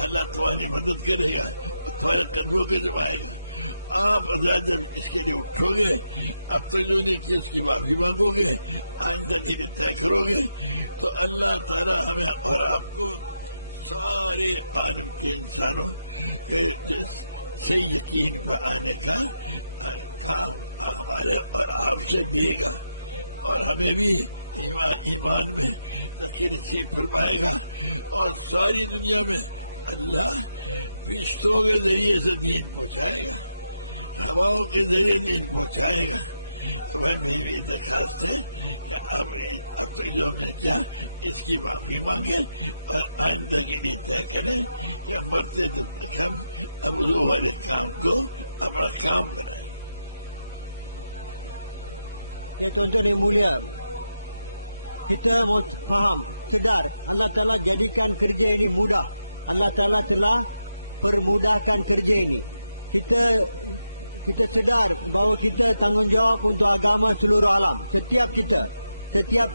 اللہ تمہاری مدد کرے گا اور تمہارے قدموں کے جمائے گا. آپ حضرات جب اس کے لیے اٹھو گے اب تک جو نہیں کی اس کی معافی مانگو گے آئندہ کے لیے طے کرو گے تو اللہ تعالی ہمیں اور آپ کو سارے عالم کے انسانوں کے صحیح یقین پر آنے کا کام ہمارے اور آپ سے دیے گا اور ہمیں بھی ایمان میں یقین نصیب فرمائے گا اور ساری دنیا میں اللہ فرشتوں کے ذریعے سے دین پہنچائے گا ہواؤں کے ذریعے دین پہنچائے گا. تو بھائی میری بھی درخواست ہے کہ اب تک جو ہم نے کیا اس کی معافی مانگے اور آئندہ کے لیے طے کریں کہ مرتے جب تک ہم اب وہ والے کام کو اپنا کام بنائیں. Ya tuan-tuan yang mulia, kita mau faham, sedar Allah Ta'ala jadikan kerja ini mudah. Allah Ta'ala telah permudahkan kerja ini. Kita sedar bahawa kita tanggungjawab untuk agama seluruh alam. Setiap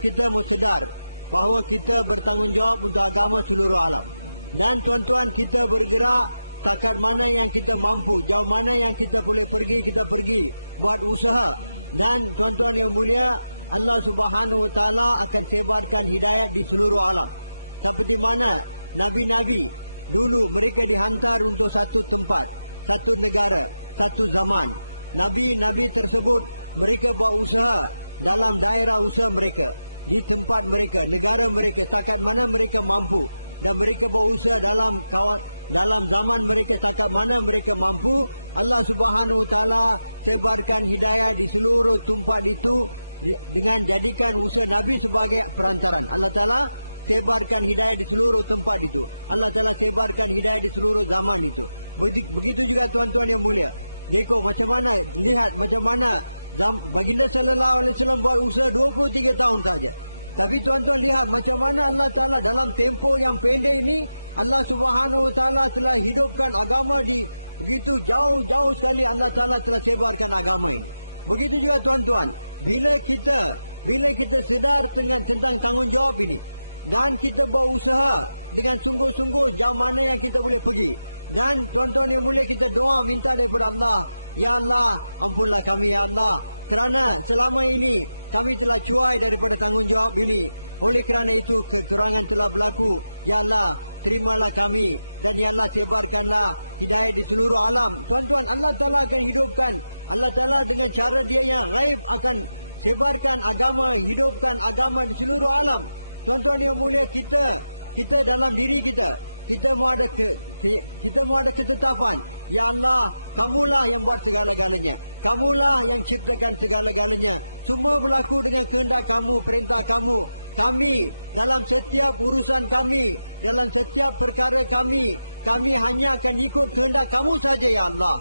kita mau sedar bahawa kita bertanggungjawab untuk agama seluruh alam. Dan tuan-tuan kita bergerak takat mana yang kita mampu, jauh mana yang kita boleh pergi, kita pergi, buat usaha. Dan tuan-tuan yang mulia, Allah Subhanahu Wa Taala akan sebarkan hidayat di seluruh alam. Seperti mana Nabi-Nabi dulu mereka dihantar untuk satu tempat, satu negara, satu zaman. Nabi-Nabi tersebut mereka buat usaha dalam daerah usaha mereka, di tempat mereka, negara mereka, setakat mana mereka mampu. Dan mereka buat usaha dalam zaman mereka, setakat mana mereka mampu. Allah Subhanahu Wa Taala sebarkan hidayah di seluruh tempat itu dengan jadikan usaha Nabi sebagai perantaran. Allah Ta'ala sebarkan hidayah di seluruh tempat itu. Allah Ta'ala sebarkan hidayah di seluruh zaman itu. Begitu juga tuan-tuan yang mulia. Dekho macam mana, lihat macam mana Baginda Sallallahu Alaihi Wasallam buat usaha 23 tahun saja. Tapi tuan-tuan lihat macam mana Allah Ta'ala dalam tempoh yang pendek ini, Allah Subhanahu Wa Taala telah hidupkan agama di begitu jauh-jauh sekali. Allah Ta'ala telah sebarkan agama ini. Begitu juga tuan-tuan, bila kita sedar tentang tanggungjawab ini dan kita buat usaha dengan sungguh-sungguh jauh mana yang kita boleh pergi. Dan tuan-tuan yang mulia, kita doa minta daripada Allah, ya Allah ampunlah kami ya Allah, kerana selama ini kami telah cuai daripada tanggungjawab ini. Oleh kerana itu kekurangan telah berlaku. Ya Allah, terimalah kami. Dan ya Allah, sebarkanlah hidayah di seluruh alam. Tuan-tuan, Allah Ta'ala akan hidupkan. Allah Ta'ala dengan cara dia yang gaib akan sebarkan agama, hidupkan agama di seluruh alam. Tuan-tuan yang mulia, kita dalam diri kita mau ada kita mau ada ketetapan. Ya Allah, kamulah yang buat segala-galanya. Kamulah yang ciptakan segala-galanya. Semua berlaku dengan kehendak kamu, perintah kamu. Kami dalam setiap urusan kami, dalam setiap perkara kami hanya akan ikut kehendak kamu saja ya Allah.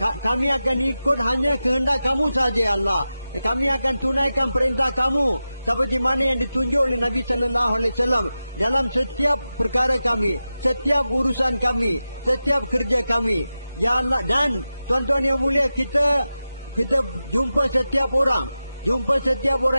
Kami akan ikut hanya kehendak kamu saja ya Allah. Kami akan tunaikan perintah kamu seperti mana yang ditunjuk oleh Nabi sallallahu alaihi wasallam dalam setiap perkara kami, setiap urusan kami, setiap kerja kami. Ya Allah, dan tuan-tuan yang mulia, kita jumpa setiap orang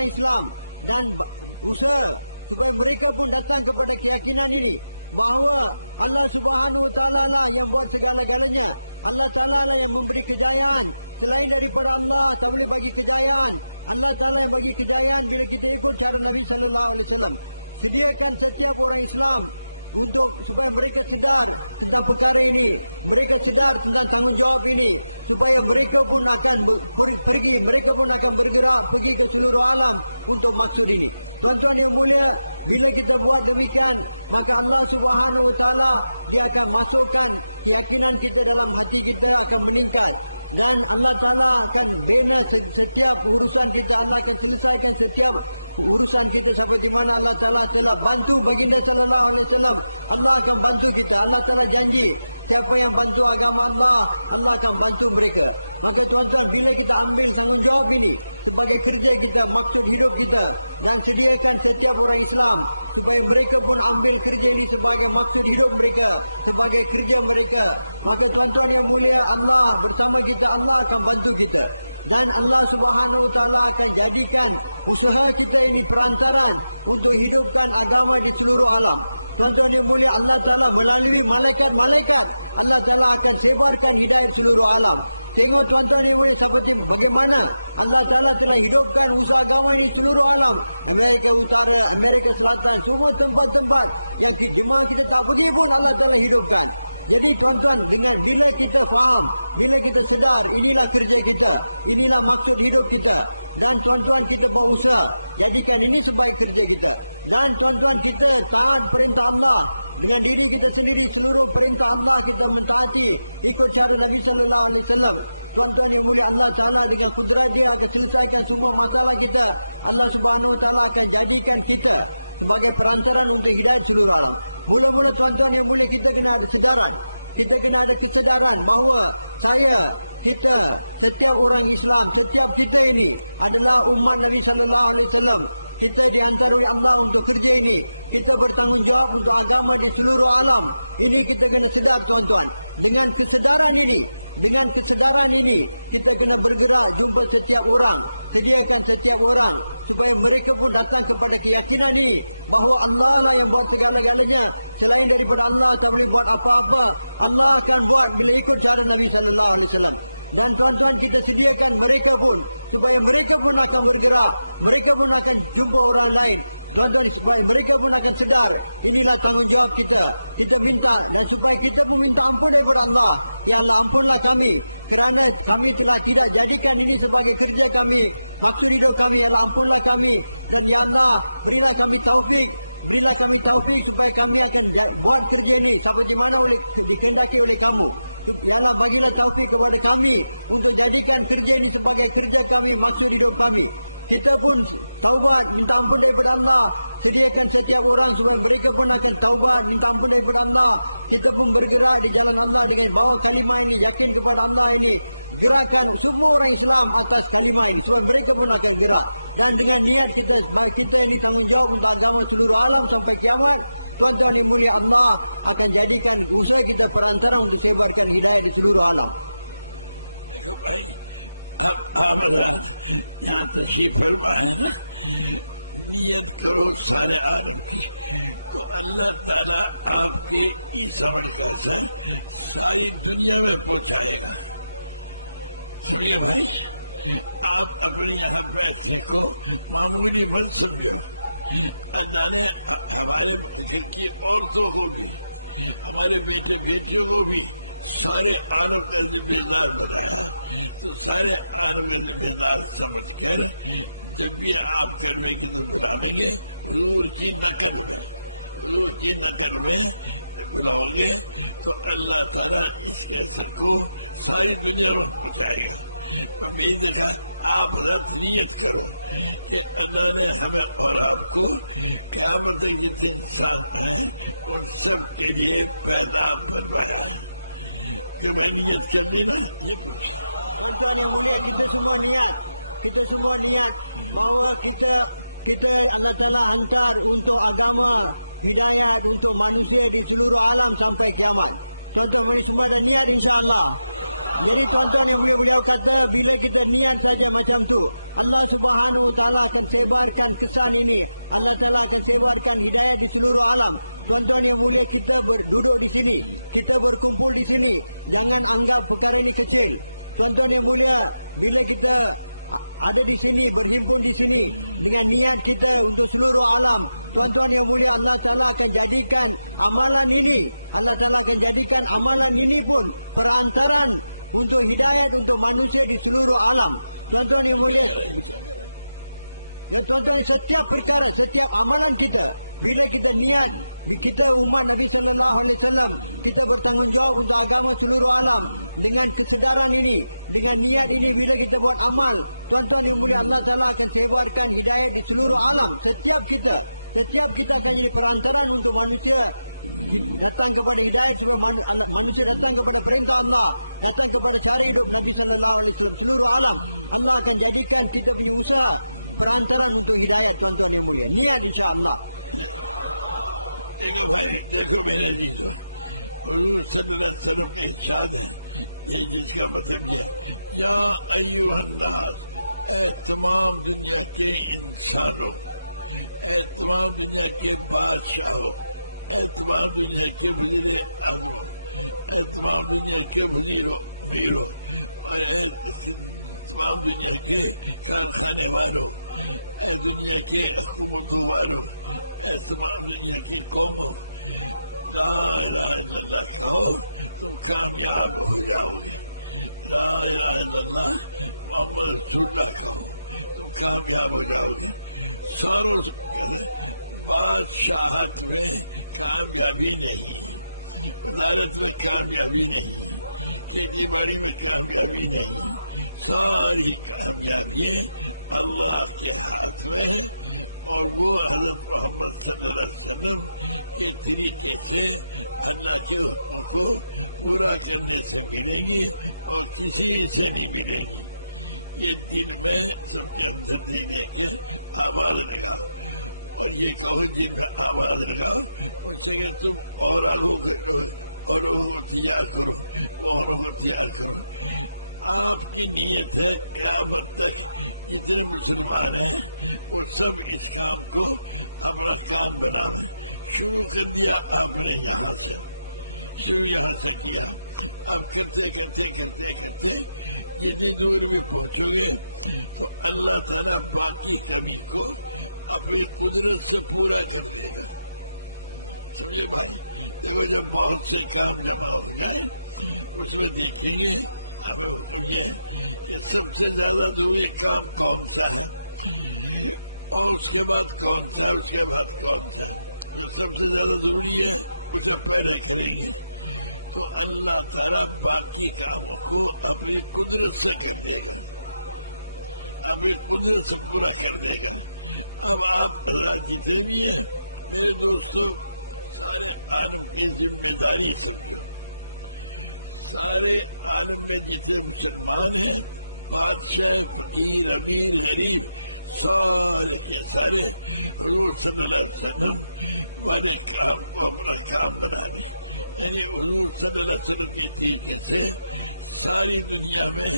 Islam dan usaha supaya mereka pun datang kepada keyakinan ini bahawa Allah Subhanahu Wa Taala lah yang buat segala-galanya. Allah Taala lah yang memberi kejayaan. Selain daripada Allah tak boleh bagi kejayaan. Allah Taala yang bagi kejayaan bila kita ikut cara Nabi sallallahu alaihi wasallam. Sediakan setiap orang Islam untuk supaya mereka sedar tentang perkara ini, mereka sedar tentang tanggungjawab ini, supaya mereka pun akan pergi, mereka pun akan bergerak pergi ke seluruh alam untuk maksud ini. Tuan-tuan yang mulia, bila kita buat demikian, maka Allah Subhanahu Wa Taala dia akan masukkan keyakinan kita dalam hati kita akan meningkat. Dan Allah Ta'ala akan bina setiap urusan kita. Allah akan selesaikan setiap urusan kita seperti mana Allah Ta'ala telah bantu baginda sallallahu alaihi wasallam. Allah akan bantu kita. Allah Ta'ala janji, siapa yang bantu agama Allah, Allah akan bantu mereka. Maka tuan-tuan, bila kita ambil tanggungjawab ini sebagai kerja kita, maksud hidup kita, dan sediakan setiap orang Islam supaya mereka pun ambil kerja ini sebagai maksud hidup mereka, sebagai kerja mereka, maka tuan-tuan yang mulia, Allah bersama kita, Allah akan bantu kita. Dan Allah Subhanahu Wa Taala akan jadikan usaha kita ini perantaran untuk hidupkan agama di seluruh alam. Tuan-tuan yang mulia, Allah Ta'ala melalui malaikat-malaikat, Allah Ta'ala akan sebarkan hidayah di seluruh alam. Tengok tuan-tuan yang mulia, seperti bagaimana Allah Ta'ala telah hidupkan usaha agama ini seluruh alam. Amerika Utara, Amerika Selatan, semua tempat-tempat yang jemaah kita tak pergi pun Allah Ta'ala hidupkan. Jadi tuan-tuan, dengan bila kita faham, bila kita sedar, inilah kerja kita, inilah maksud hidup kita. Dan tuan-tuan, kita berusaha jadikan ini sebagai kerja kita. Dan tuan-tuan, kita taat perintah Allah dengan diri kita sendiri. Seluruh perintah Allah kita mentaati, ikut cara Nabi sallallahu alaihi wasallam. Tuan-tuan yang mulia, Allah Ta'ala dengan kudrat dia akan selesaikan semua masalah kita. Allah Subhanahu Wa Taala akan jadikan kita sebagai perantaran untuk hidayah seluruh alam. Mula-mula tuan-tuan yang mulia, kita kena ada sedaran. Kita kena ada kesedaran bahawa kita, setiap orang Islam, setiap kita ini adalah umat Nabi sallallahu alaihi wasallam. Kita dihantar oleh Allah untuk kerja ini. Kita bertanggungjawab untuk agama di seluruh alam. Ini kita kena sedar tuan-tuan. Dengan kesedaran ini, kita kena bergerak jumpa setiap orang. Sediakan setiap orang supaya mereka pun datang kepada keyakinan ini bahawa Allah lah yang buat segala-galanya. Selain daripada Allah tak boleh buat apa-apa. Allah akan buat bila ikut cara Nabi sallallahu alaihi wasallam. Dan tuan-tuan, kita sediakan mereka pun supaya mereka pun akan bergerak, mereka pun akan jumpa orang lain. Tuan-tuan, supaya mereka pun akan sedar, inilah tanggungjawab kita. Kita minta, dan supaya kita pun minta ampun daripada Allah. Ya Allah, ampunlah kami kerana kami telah tidak jadikan ini sebagai kerja kami, maksud hidup kami. Ya Allah, ampunlah kami. Dan ya Allah, berilah kami taufik, supaya kami akan buat kerja ini seperti mana dikehendaki oleh kamu. Ya Allah, bagilah taufik kepada kami untuk jadikan kerja ini sebagai kerja kami, maksud hidup kami. Kita pun taubat, minta ampun daripada Allah. Sediakan setiap orang supaya mereka pun akan taubat, minta ampun daripada Allah. Kita pun bergerak di jalan Allah dengan bawa kalimah ini, yakin kepada Allah ini. Gerakkan semua orang Islam atas kalimah ini supaya mereka pun akan gerak. Dan dengan niat kita ini tanggungjawab untuk agama seluruh alam sampai kiamat. Tuan-tuan yang mulia, Allah akan jadikan usaha kita perantara untuk sebarkan hidayah di seluruh alam. देखो भाई, अब आप रात यहाँ तशरीफ फरमाए ना, नियत करो सारे आलम की तो अल्लाह ताला आपके इस अमल का असर सारी दुनिया में पहुंचाएगा। समझिए भाई, आप अपने यहाँ बैठने को मामूली मत समझो। अल्लाह ने हमारे घर की औरतों को भी ہمارے بیٹے بیٹیوں کو بھی سارے عالم کا ذمہ دار بنایا، تو سارے عالم کا ذمہ دار سمجھ کر جب بھی آپ کرنے کی تو بلاویں گے، حضور کی نقل میں بلاؤ گے تو اللہ تعالیٰ اس کیسر کو ساری دنیا میں پہنچائے گا۔ اور میں نے دیکھا آپ حضرت نیت کرو کہ اللہ نے ہمیں اور آپ کو قیامت تک جتنے انسان ہیں ان سب کے لیے پیدا فرمایا ہے کہ میں نیت کر لینا یہ پوچھ۔ Tuan-tuan yang mulia, kita semua niat bahawa kita Allah Ta'ala hantar untuk agama hidayat untuk manusia di seluruh alam sampai kiamat. Tuan-tuan ini semua ada niat insya-Allah. Jadi tuan-tuan yang mulia, beliau kata bila kita niat saja macam tu, Allah Subhanahu Wa Ta'ala akan sebarkan kesan ini. Allah Ta'ala akan sebarkan hidayat di seluruh alam. Tuan-tuan yang mulia, kita duduk di sini, kita berkumpul di sini, jangan anggap perkara ini kecil. Tuan-tuan yang mulia, bila kita ada di sini, berhimpun di sini dengan niat kita untuk seluruh alam, tuan-tuan yang mulia, Allah Ta'ala akan jadikan amalan ini, Allah Ta'ala akan jadikan amalan ini pun perantaran untuk hidayat untuk manusia di seluruh alam. Tuan-tuan yang mulia, ya tuan-tuan, setiap perkara, setiap amalan kita, bila kita niat, kita umat Nabi sallallahu alaihi wasallam, kita bertanggungjawab untuk agama seluruh alam dengan kesedaran ini, dengan niat ini, bila kita buat amal, tuan-tuan yang mulia, Allah Ta'ala akan sebarkan hidayat di seluruh alam. Setiap kita akan jadi perantaran untuk manusia datang kepada hidayat, supaya manusia datang kepada perintah Allah, datang kepada cara hidup Nabi sallallahu alaihi wasallam seluruh alam. Allah akan jadikan kita punya usaha perantaran untuk hidayat, tuan-tuan yang mulia. Niat insya-Allah. دیکھو بھائی، دیکھو میرے عزیزو، حضور صلی اللہ علیہ وسلم کا ارشاد ہے یہ، جس کا مطلب یہ ہے یا ایھا الناس، اے تمام دنیا کے انسانوں، اے تمام دنیا کے بادشاہوں، اے تمام دنیا کے وزیر اعظموں، اے تمام دنیا کے وزیروں امیروں، اور اے تمام دنیا کے کارخانے والوں، اے دنیا کے حکومتوں والوں، اے تمام دنیا کی قوموں، لا الہ الا اللہ کہو تم کامیاب ہو جاؤ گے۔ لا الہ الا اللہ محمد رسول اللہ کہو تم کامیاب ہو جاؤ گے۔ ساروں سے کہتے بادشاہت میں کامیابی نہیں ہے، وزارت میں کامیابی نہیں ہے، کھیتی باڑی میں کامیابی نہیں ہے، ساری کامیابیاں اللہ کے ہاتھ میں ہے، اور وہ حضرت محمد صلی اللہ علیہ وسلم کے طریقے سے اللہ کے حکم کو پورا کرنے سے ملیں گی اور کسی سے نہیں ملیں گی۔ یہ دل میں سب کی ہمدردی دے کے آواز لگاؤ، اور یہ کہو جن میں آواز لگاؤ ان سے کہ تم اور آگوں کرو، اوروں کو تیار کرو، اوروں کو تیار کرو۔ آپ کی نیت ہے قیامت تک جتنے مسلمان ہیں وہ سب اس کام کو اپنا کام بناویں۔ شروع کر دیا آپ نے یہاں سے کیا، اب کرتے کرتے کرتے کرتے جتنی دور بھی پہنچو گے تو اللہ تعالیٰ باقی کمی کو اپنی قدرت سے پورا کر دے گا۔ سمجھے بھائی؟ دیکھو جب بہت سے کام جمع ہو جائے اس میں دیکھیں گے ہمیں حکم یہ ہے کہ سب سے زیادہ ضروری کام کون سا ہے، اور اس کے بعد کون سا ہے، اس کے بعد کون سا ہے۔ جو سب سے زیادہ ضروری ہے اسے پہلے کریں گے تو اللہ تعالیٰ باقی کاموں کو اپنی قدرت سے کر دے گا، اپنی قدرت سے پورا کر دے گا۔ اب آپ حضرات جتنے بھی ہیں میرے دوستو، سارے عالم کی ذمہ داری سمجھو۔ سارے عالم میں جتنے مسلمان ہیں، بادشاہ، فقیر، امیر، غریب، سارے کے سارے حضور صلی اللہ علیہ وسلم والے کام کو اپنا کام بنانے، یعنی حضور صلی اللہ علیہ وسلم کے طریقے سے ساری دنیا میں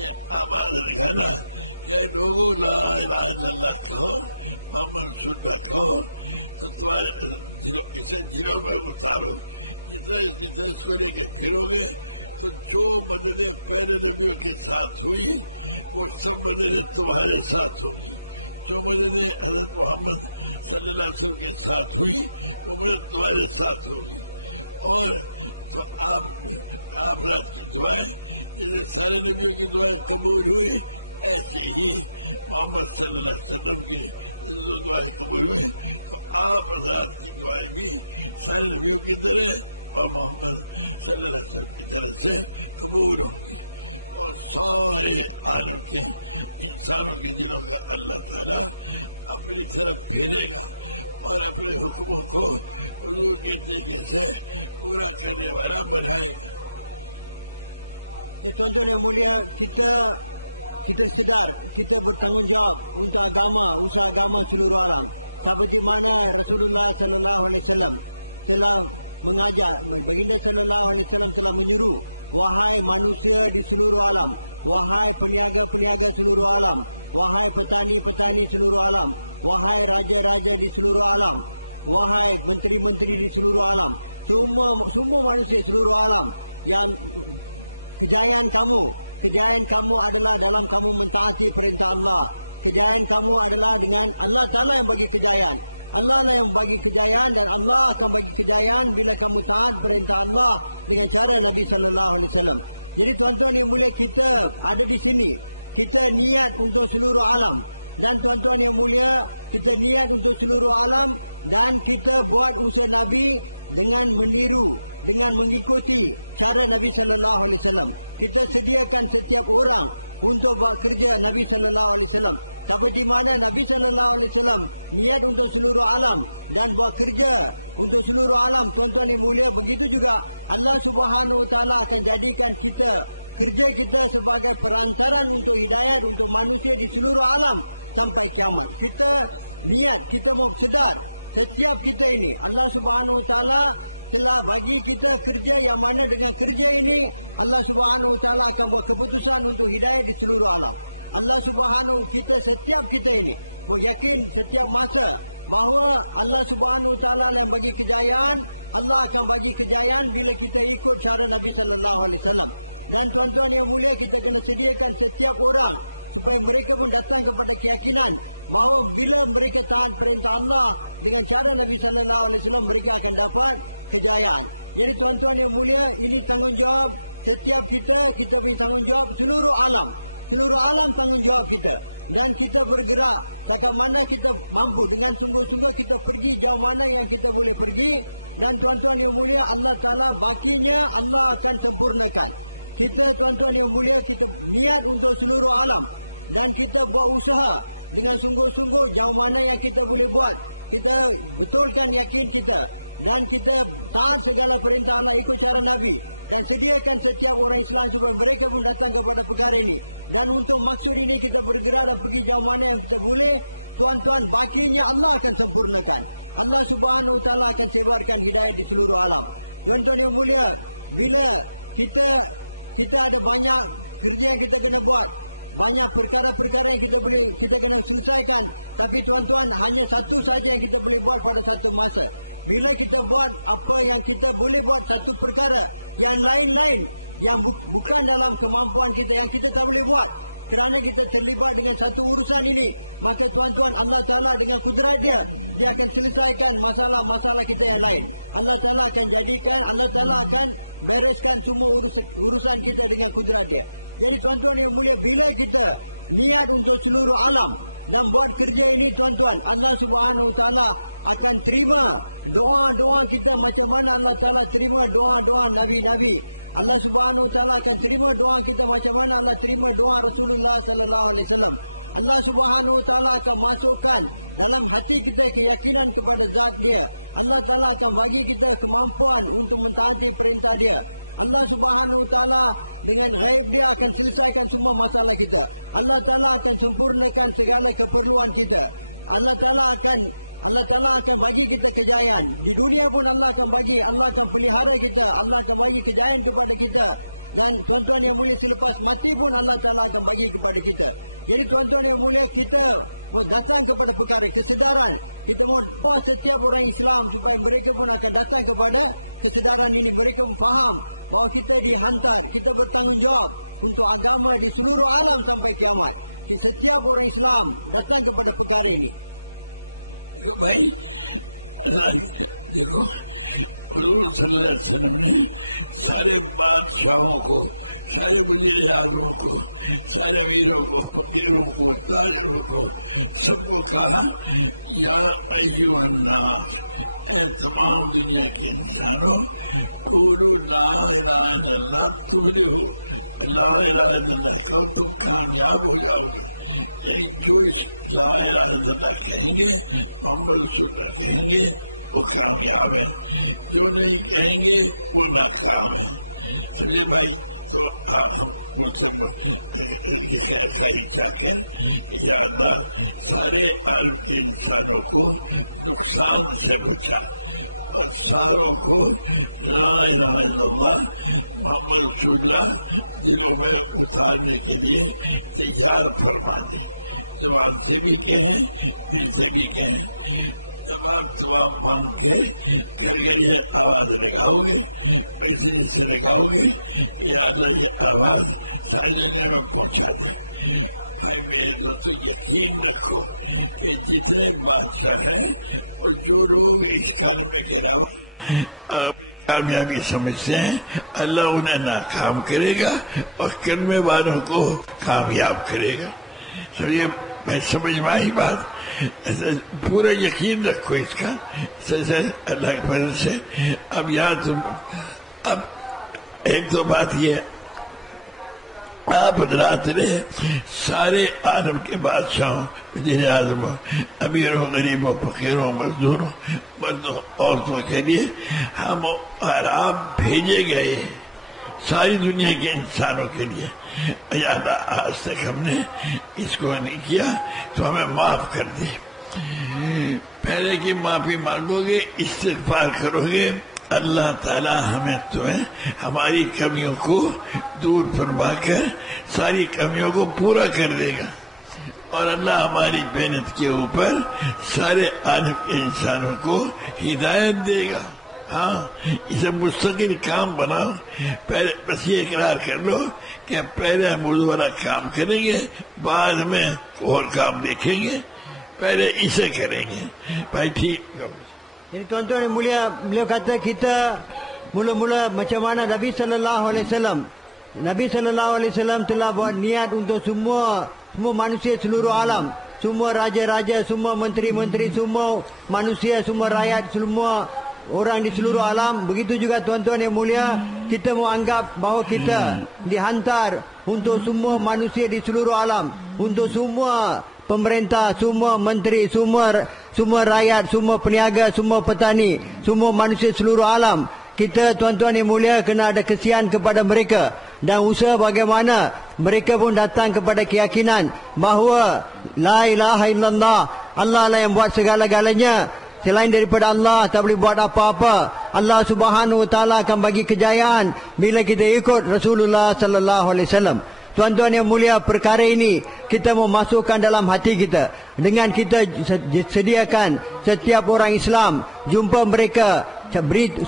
یہ آواز لگانا کہ لوگوں لا الہ الا اللہ کہو، محمد رسول اللہ کہو، تو تمہارے اسے دلوں میں اتارو۔ جتنا اس کو لے کے پھرو گے تو جو مددیں پہلے نبیوں کے ساتھ ہوئی وہ سب مددیں تمہارے ساتھ ہوں گی، جو مددیں حضرت محمد صلی اللہ علیہ وسلم کے ساتھ ہوئی وہ مدد تمہارے ساتھ ہوگی۔ और तो आप रात की दुआएं जैसे सारे नबियों की दुआएं कबूल हुई, ऐसे ही मोहम्मद सल्लल्लाहु अलैहि वसल्लम की जो दुआएं कबूल हुई, तो आप रात की दुआएं भी सारे नबियों की तरह और मोहम्मद सल्लल्लाहु अलैहि वसल्लम की तरह से कबूल होंगी। और सारे आलम के इंसानों के दिलों का अल्लाह ताला अपनी तरफ फेरेगा और अपने हुक्मों को हुजूर के तरीके से पूरा करने वाला बनाएगा। Tuan-tuan yang mulia, kita sedar kita bertanggungjawab untuk agama, usaha agama seluruh alam. Seperti mana Rasulullah sallallahu alaihi wasallam telah mengajak, baginda sallallahu alaihi wasallam telah menyuruh, wahai manusia di seluruh alam, wahai peniaga-peniaga seluruh alam, wahai petani-petani seluruh alam, wahai raja-raja di seluruh alam, wahai menteri-menteri di seluruh alam, semua manusia seluruh alam, yang kejayaan kamu adalah dalam kamu mentaati perintah Allah. Kejayaan kamu adalah dengan Allah Ta'ala yang bagi kejayaan. Allah lah yang bagi kejayaan, dan Allah akan bagi kejayaan bila kamu taat perintah Allah dengan cara Nabi sallallahu alaihi wasallam. Jadi tuan-tuan yang mulia, kita ada di sini, kita niat untuk seluruh alam. Dan tuan-tuan yang mulia, kita niat untuk seluruh alam, dan kita buat usaha Nabi dengan meniru, dengan mengikuti cara Nabi sallallahu alaihi wasallam. Kita sediakan setiap orang untuk buat kerja Nabi sallallahu alaihi wasallam. Seperti mana Nabi sallallahu alaihi wasallam niat untuk seluruh alam dan buat kerja untuk seluruh alam. Tuan-tuan yang mulia, begitu juga Allah Subhanahu wa taala akan jadikan kita, kerja kita sebagai perantaran untuk hidayat untuk manusia di seluruh alam sampai kiamat. Kita niat, kita mau sedar, setiap kita ini Allah Subhanahu wa taala telah bagi kita kerja yang mana dengan kerja ini Allah Subhanahu wa taala akan buat keputusan untuk hidayah di seluruh alam. Allah Subhanahu, setiap kita ini mau yakin setiap masa bahawa Allah Subhanahu wa taala yang bagi kejayaan. Allah akan bagi kejayaan bila kita ikut cara Nabi sallallahu alaihi wasallam. Dan tuan-tuan yang mulia, kita kena sediakan setiap orang supaya mereka pun datang kepada keyakinan bahawa bila mereka taat perintah Allah dengan cara Nabi sallallahu alaihi wasallam, mereka akan dapat kejayaan. Jadi tuan-tuan yang mulia, ini tanggungjawab setiap kita punya tanggungjawab seluruh alam. Seluruh alam tanggungjawab kita. Dan kita bergerak setakat mana kita mampu, dengan sungguh-sungguh kita pergi jauh mana yang kita boleh pergi. Dan tuan-tuan yang mulia, Allah Ta'ala bakinya Allah akan sempurnakan. Kita tuan-tuan yang mulia, kita niat untuk seluruh alam. Dan kita buat usaha dengan sungguh-sungguh jauh mana yang kita boleh buat. Kita betulkan yakin kita. Dan kita taat segala perintah Allah, ikut cara Nabi. Dan sediakan setiap orang Islam supaya mereka pun datang kepada perkara ini. Dan untuk maksud ini kita bergerak dan pergi jauh mana yang kita boleh. Tuan-tuan, bakinya Allah akan sempurnakan. Allah Subhanahu wa taala akan sebarkan hidayah di seluruh alam. Tuan-tuan yang mulia, bila kita ada banyak kerja yang kita kena buat, banyak perkara-perkara yang kita kena selesaikan, tapi tuan-tuan, hanya satu saja yang kita boleh buat pada satu masa. Bila kita buat apa yang kita boleh buat satu perkara, yang lain-lain yang bukan dalam kemampuan kita, yang kita tak boleh buat kerana kita terlibat dengan satu urusan ini, maka tuan-tuan, Allah Ta'ala dengan kudrat dia akan selesaikan masalah-masalah kita yang lain. Allah Ta'ala akan jadikan, Allah Ta'ala akan bereskan semua urusan kita dengan kudrat dia. Jadi tuan-tuan yang mulia, bila kita niat untuk seluruh alam dan buat kerja ini, tuan-tuan, Allah Subhanahu wa taala akan terima doa-doa kita macam mana Allah Ta'ala terima doa-doa Nabi-Nabi. Allah Subhanahu wa taala akan terima doa kita macam mana Allah terima doa Rasulullah sallallahu alaihi wasallam. Allah Subhanahu wa taala akan masukkan dalam hati kita keyakinan kepada zat dia. Allah Ta'ala akan bagi kita kemampuan untuk mentaati perintah dia. Allah Subhanahu wa taala dengan ghaib dia akan selesaikan semua masalah kita. Allah Ta'ala akan sempurnakan segala keperluan kita. Allah Ta'ala akan bagi kita kejayaan. Di dunia pun Allah akan bagi. Allah akan pelihara kita. Allah akan bagi kejayaan kepada kita. Dan tuan-tuan yang mulia, selepas mati pun Allah Ta'ala akan bagi kepada kita. Jadi tuan-tuan yang mulia, kita mau datang kepada perkara kesedaran. Kita mau doa setiap orang Islam supaya mereka pun akan datang kepada kesedaran ini. Mereka pun faham bahawa kita dihantar, kita bertanggungjawab untuk agama di seluruh alam sampai kiamat. Setiap orang Islam datang kepada perkara ini. देखो भाई, देखो हुजूर सल्लल्लाहु अलैहि वसल्लम ने सारे बादशाहों को, सारे वज़ीर आज़मों को, सारे अमीरों को, फकीरों को, ताजरों को, सबको कहा या अय्युहन नास, ऐ तमाम दुनिया के इंसानों, क़ूलू ला इलाहा इल्लल्लाह तुफ़्लिहू, ला इलाहा इल्लल्लाह कहो तुम कामयाब हो जाओगे। यानी जो इस ला इलाहा इल्लल्लाह कहेंगे, मोहम्मद रसूलुल्लाह कहेंगे, वो कामयाब है, जो नहीं कहेंगे वो नाकाम है। समझे भाई? तो हम मुझसे खैर खाई चाहकर या अल्लाह सारे आलम के इंसानों को नुकसान से बचा और सारों को ला इलाहा इल्लल्लाह मोहम्मद रसूलुल्लाह दिलों में उतारने के लिए तैयार फरमा दे। ज़ुबान से भी कहें, दिल से भी कहें। जब आप दुआ मांग के घर घर ये आवाज लगाओगे, इसलिए से लगाओगे कि या अल्लाह ये आवाज सारी दुनिया में पहुंचा दे। भाई मेरे दोस्तों, यकीन रखो कि जितने बादशाह हैं और जो लोग इस कालम में के अलावा अपनी कामयाबी समझते हैं, अल्लाह उन्हें नाकाम करेगा और करने वालों को कामयाब करेगा। समझिए भाई, समझ में आई बात? पूरा यकीन रखो इसका। अल्लाह की मदद से अब याद तुम, अब एक तो बात ये, आप हज़रात ने सारे आलम के बादशाहों, वज़ीर आज़मों, अमीरों, गरीबों, फकीरों, मजदूरों, मर्दों, औरतों के लिए हम और आप भेजे गए सारी दुनिया के इंसानों के लिए। याद आज तक हमने इसको नहीं किया तो हमें माफ कर दे। पहले की माफी मांगोगे, इस्तिग़फ़ार करोगे, अल्लाह ताला हमें तुम्हें हमारी कमियों को दूर फरमा कर सारी कमियों को पूरा कर देगा और अल्लाह हमारी मेहनत के ऊपर सारे आलम के इंसानों को हिदायत देगा। हाँ, इसे मुस्तकिल काम बनाओ। पहले बस ये इकरार कर लो कि पहले हम उर्दू वाला काम करेंगे, बाद में और काम देखेंगे, पहले इसे करेंगे। भाई ठीक। Jadi tuan-tuan yang mulia, beliau kata kita mula-mula macam mana Nabi sallallahu alaihi wasallam. Nabi sallallahu alaihi wasallam telah buat niat untuk semua manusia seluruh alam, semua raja-raja, semua menteri-menteri, semua manusia, semua rakyat, semua orang di seluruh alam. Begitu juga tuan-tuan yang mulia, kita mau anggap bahawa kita dihantar untuk semua manusia di seluruh alam, untuk semua pemerintah, semua menteri, semua rakyat, semua peniaga, semua petani, semua manusia seluruh alam. Kita tuan-tuan yang mulia kena ada kesian kepada mereka dan usaha bagaimana mereka pun datang kepada keyakinan bahawa la ilaha illallah, Allah lah yang buat segala-galanya. Selain daripada Allah tak boleh buat apa-apa. Allah Subhanahu Wa Taala akan bagi kejayaan bila kita ikut Rasulullah sallallahu alaihi wasallam. Tuan-tuan yang mulia, perkara ini kita mau masukkan dalam hati kita dengan kita sediakan setiap orang Islam, jumpa mereka,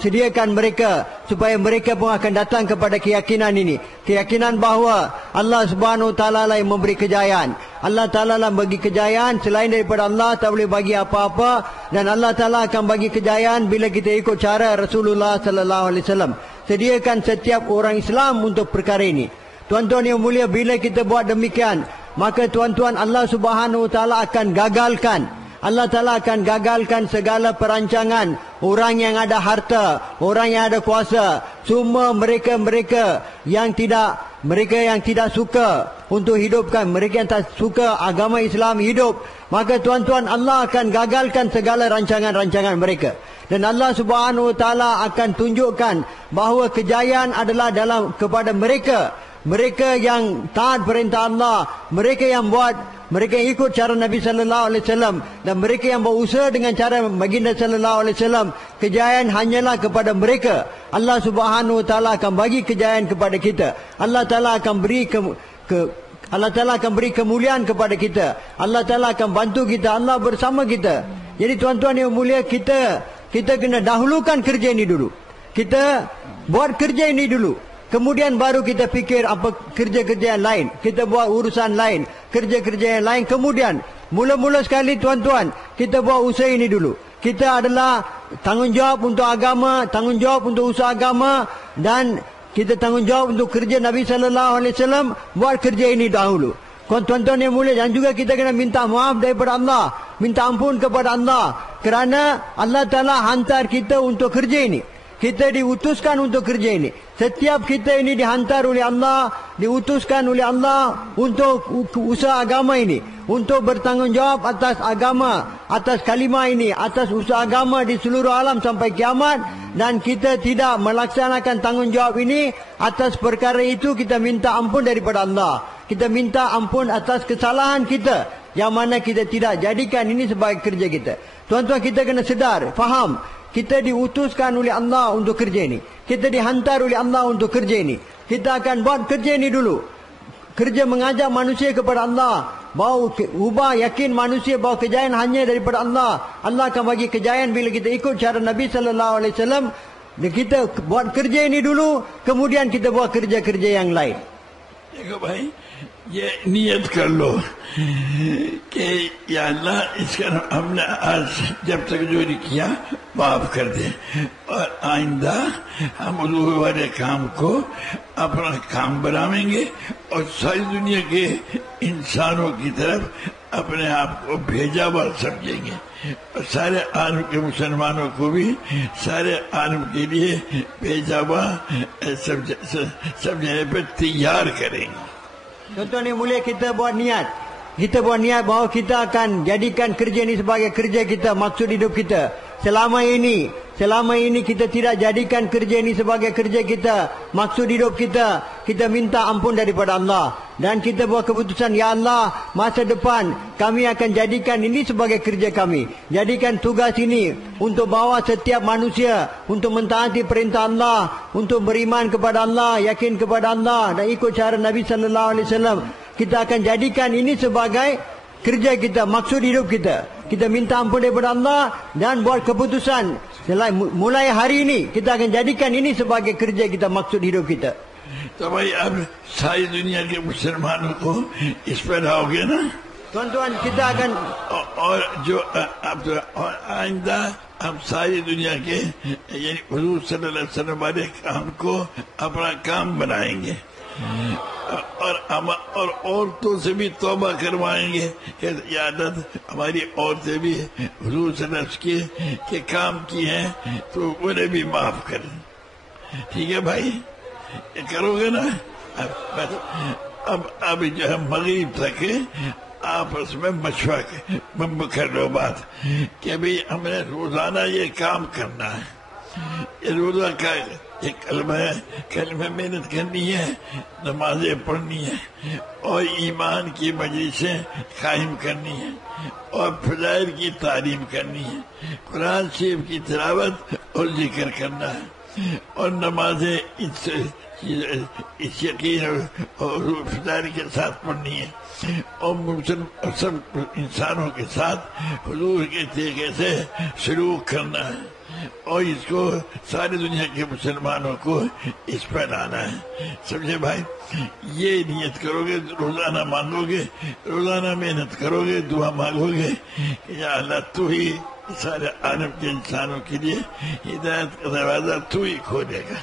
sediakan mereka supaya mereka pun akan datang kepada keyakinan ini, keyakinan bahawa Allah Subhanahu Wa Taala lah yang memberi kejayaan. Allah Taala lah bagi kejayaan, selain daripada Allah tak boleh bagi apa-apa, dan Allah Taala akan bagi kejayaan bila kita ikut cara Rasulullah sallallahu alaihi wasallam. Sediakan setiap orang Islam untuk perkara ini. Tuan-tuan yang mulia, bila kita buat demikian, maka tuan-tuan, Allah Subhanahu Wa Taala akan gagalkan. Allah Ta'ala akan gagalkan segala perancangan orang yang ada harta, orang yang ada kuasa, semua mereka yang tidak suka untuk hidupkan, mereka yang tak suka agama Islam hidup, maka tuan-tuan, Allah akan gagalkan segala rancangan-rancangan mereka. Dan Allah Subhanahu Wa Taala akan tunjukkan bahawa kejayaan adalah kepada mereka yang taat perintah Allah, mereka yang ikut cara Nabi sallallahu alaihi wasallam, dan mereka yang berusaha dengan cara baginda sallallahu alaihi wasallam. Kejayaan hanyalah kepada mereka. Allah Subhanahu Wa Taala akan bagi kejayaan kepada kita. Allah Taala akan beri Allah Taala akan beri kemuliaan kepada kita. Allah Taala akan bantu kita. Allah bersama kita. Jadi tuan-tuan yang mulia, kita kena dahulukan kerja ini dulu. Kita buat kerja ini dulu. Kemudian baru kita fikir apa kerja-kerja yang lain. Kita buat urusan lain, kerja-kerja yang lain. Kemudian, mula-mula sekali tuan-tuan, kita buat usaha ini dulu. Kita adalah tanggungjawab untuk agama, tanggungjawab untuk usaha agama, dan kita tanggungjawab untuk kerja Nabi sallallahu alaihi wasallam. Buat kerja ini dahulu. Tuan-tuan yang mulia, dan juga kita kena minta maaf daripada Allah, minta ampun kepada Allah, kerana Allah Ta'ala hantar kita untuk kerja ini. Kita diutuskan untuk kerja ini. Setiap kita ini dihantar oleh Allah, diutuskan oleh Allah untuk usaha agama ini, untuk bertanggungjawab atas agama, atas kalimah ini, atas usaha agama di seluruh alam sampai kiamat. Dan kita tidak melaksanakan tanggungjawab ini, atas perkara itu kita minta ampun daripada Allah. Kita minta ampun atas kesalahan kita, yang mana kita tidak jadikan ini sebagai kerja kita. Tuan-tuan, kita kena sedar, faham, kita diutuskan oleh Allah untuk kerja ini. Kita dihantar oleh Allah untuk kerja ini. Kita akan buat kerja ini dulu. Kerja mengajak manusia kepada Allah, bahawa ubah yakin manusia bahawa kejayaan hanya daripada Allah. Allah akan bagi kejayaan bila kita ikut cara Nabi sallallahu alaihi wasallam. Dan kita buat kerja ini dulu, kemudian kita buat kerja-kerja yang lain. देखो भाई, ये नियत कर लो कि या अल्लाह इसका हमने आज जब तक जो नहीं किया माफ कर दे, और आइंदा हम उस वाले काम को अपना काम बनाएंगे और सारी दुनिया के इंसानों की तरफ अपने आप को भेजा हुआ समझेंगे, और सारे आलम के मुसलमानों को भी सारे आलम के लिए भेजा हुआ समझने पर तैयार करेंगे. Tuan-tuan yang mulia, kita buat niat. Kita buat niat bahawa kita akan jadikan kerja ini sebagai kerja kita, maksud hidup kita. Selama ini kita tidak jadikan kerja ini sebagai kerja kita, maksud hidup kita. Kita minta ampun daripada Allah. Dan kita buat keputusan, ya Allah, masa depan kami akan jadikan ini sebagai kerja kami. Jadikan tugas ini untuk bawa setiap manusia untuk mentaati perintah Allah, untuk beriman kepada Allah, yakin kepada Allah, dan ikut cara Nabi sallallahu alaihi wasallam. Kita akan jadikan ini sebagai kerja kita, maksud hidup kita. Kita minta ampun daripada Allah dan buat keputusan, mulai hari ini kita akan jadikan ini sebagai kerja kita, maksud hidup kita. तो भाई अब सारी दुनिया के मुसलमानों को इस पर आओगे ना. Tuan-tuan, kita akan और जो अब तो आइंदा हम सारी दुनिया के यानी हुजूर सल्लल्लाहु अलैहि वसल्लम वाले काम को अपना काम बनाएंगे, और औरतों से भी तौबा करवाएंगे कि ये आदत हमारी औरतें भी हुजूर सल्लल्लाहु अलैहि वसल्लम के काम की हैं, तो उन्हें भी माफ करें. ठीक है भाई, ये करोगे ना. अब जो है मगरिब तक आपस में मशवरा कर लो बात कि भाई हमने रोजाना ये काम करना है. ये रोजा का एक कल में मेहनत करनी है, नमाजें पढ़नी है, और ईमान की मजलिसें कायम करनी है, और फजाइल की तालीम करनी है, कुरान शरीफ की तिलावत और जिक्र करना है, और नमाजें इस यकीन और फजाइल के साथ पढ़नी है, और सब इंसानों के साथ हुजूर के तरीके से सलूक करना है, और इसको सारी दुनिया के मुसलमानों को इस पर लाना है. समझे भाई, ये नियत करोगे, रोजाना मांगोगे, रोजाना मेहनत करोगे, दुआ मांगोगे कि या अल्लाह तू ही सारे आलम के इंसानों के लिए हिदायत का दरवाजा तू ही खोलेगा,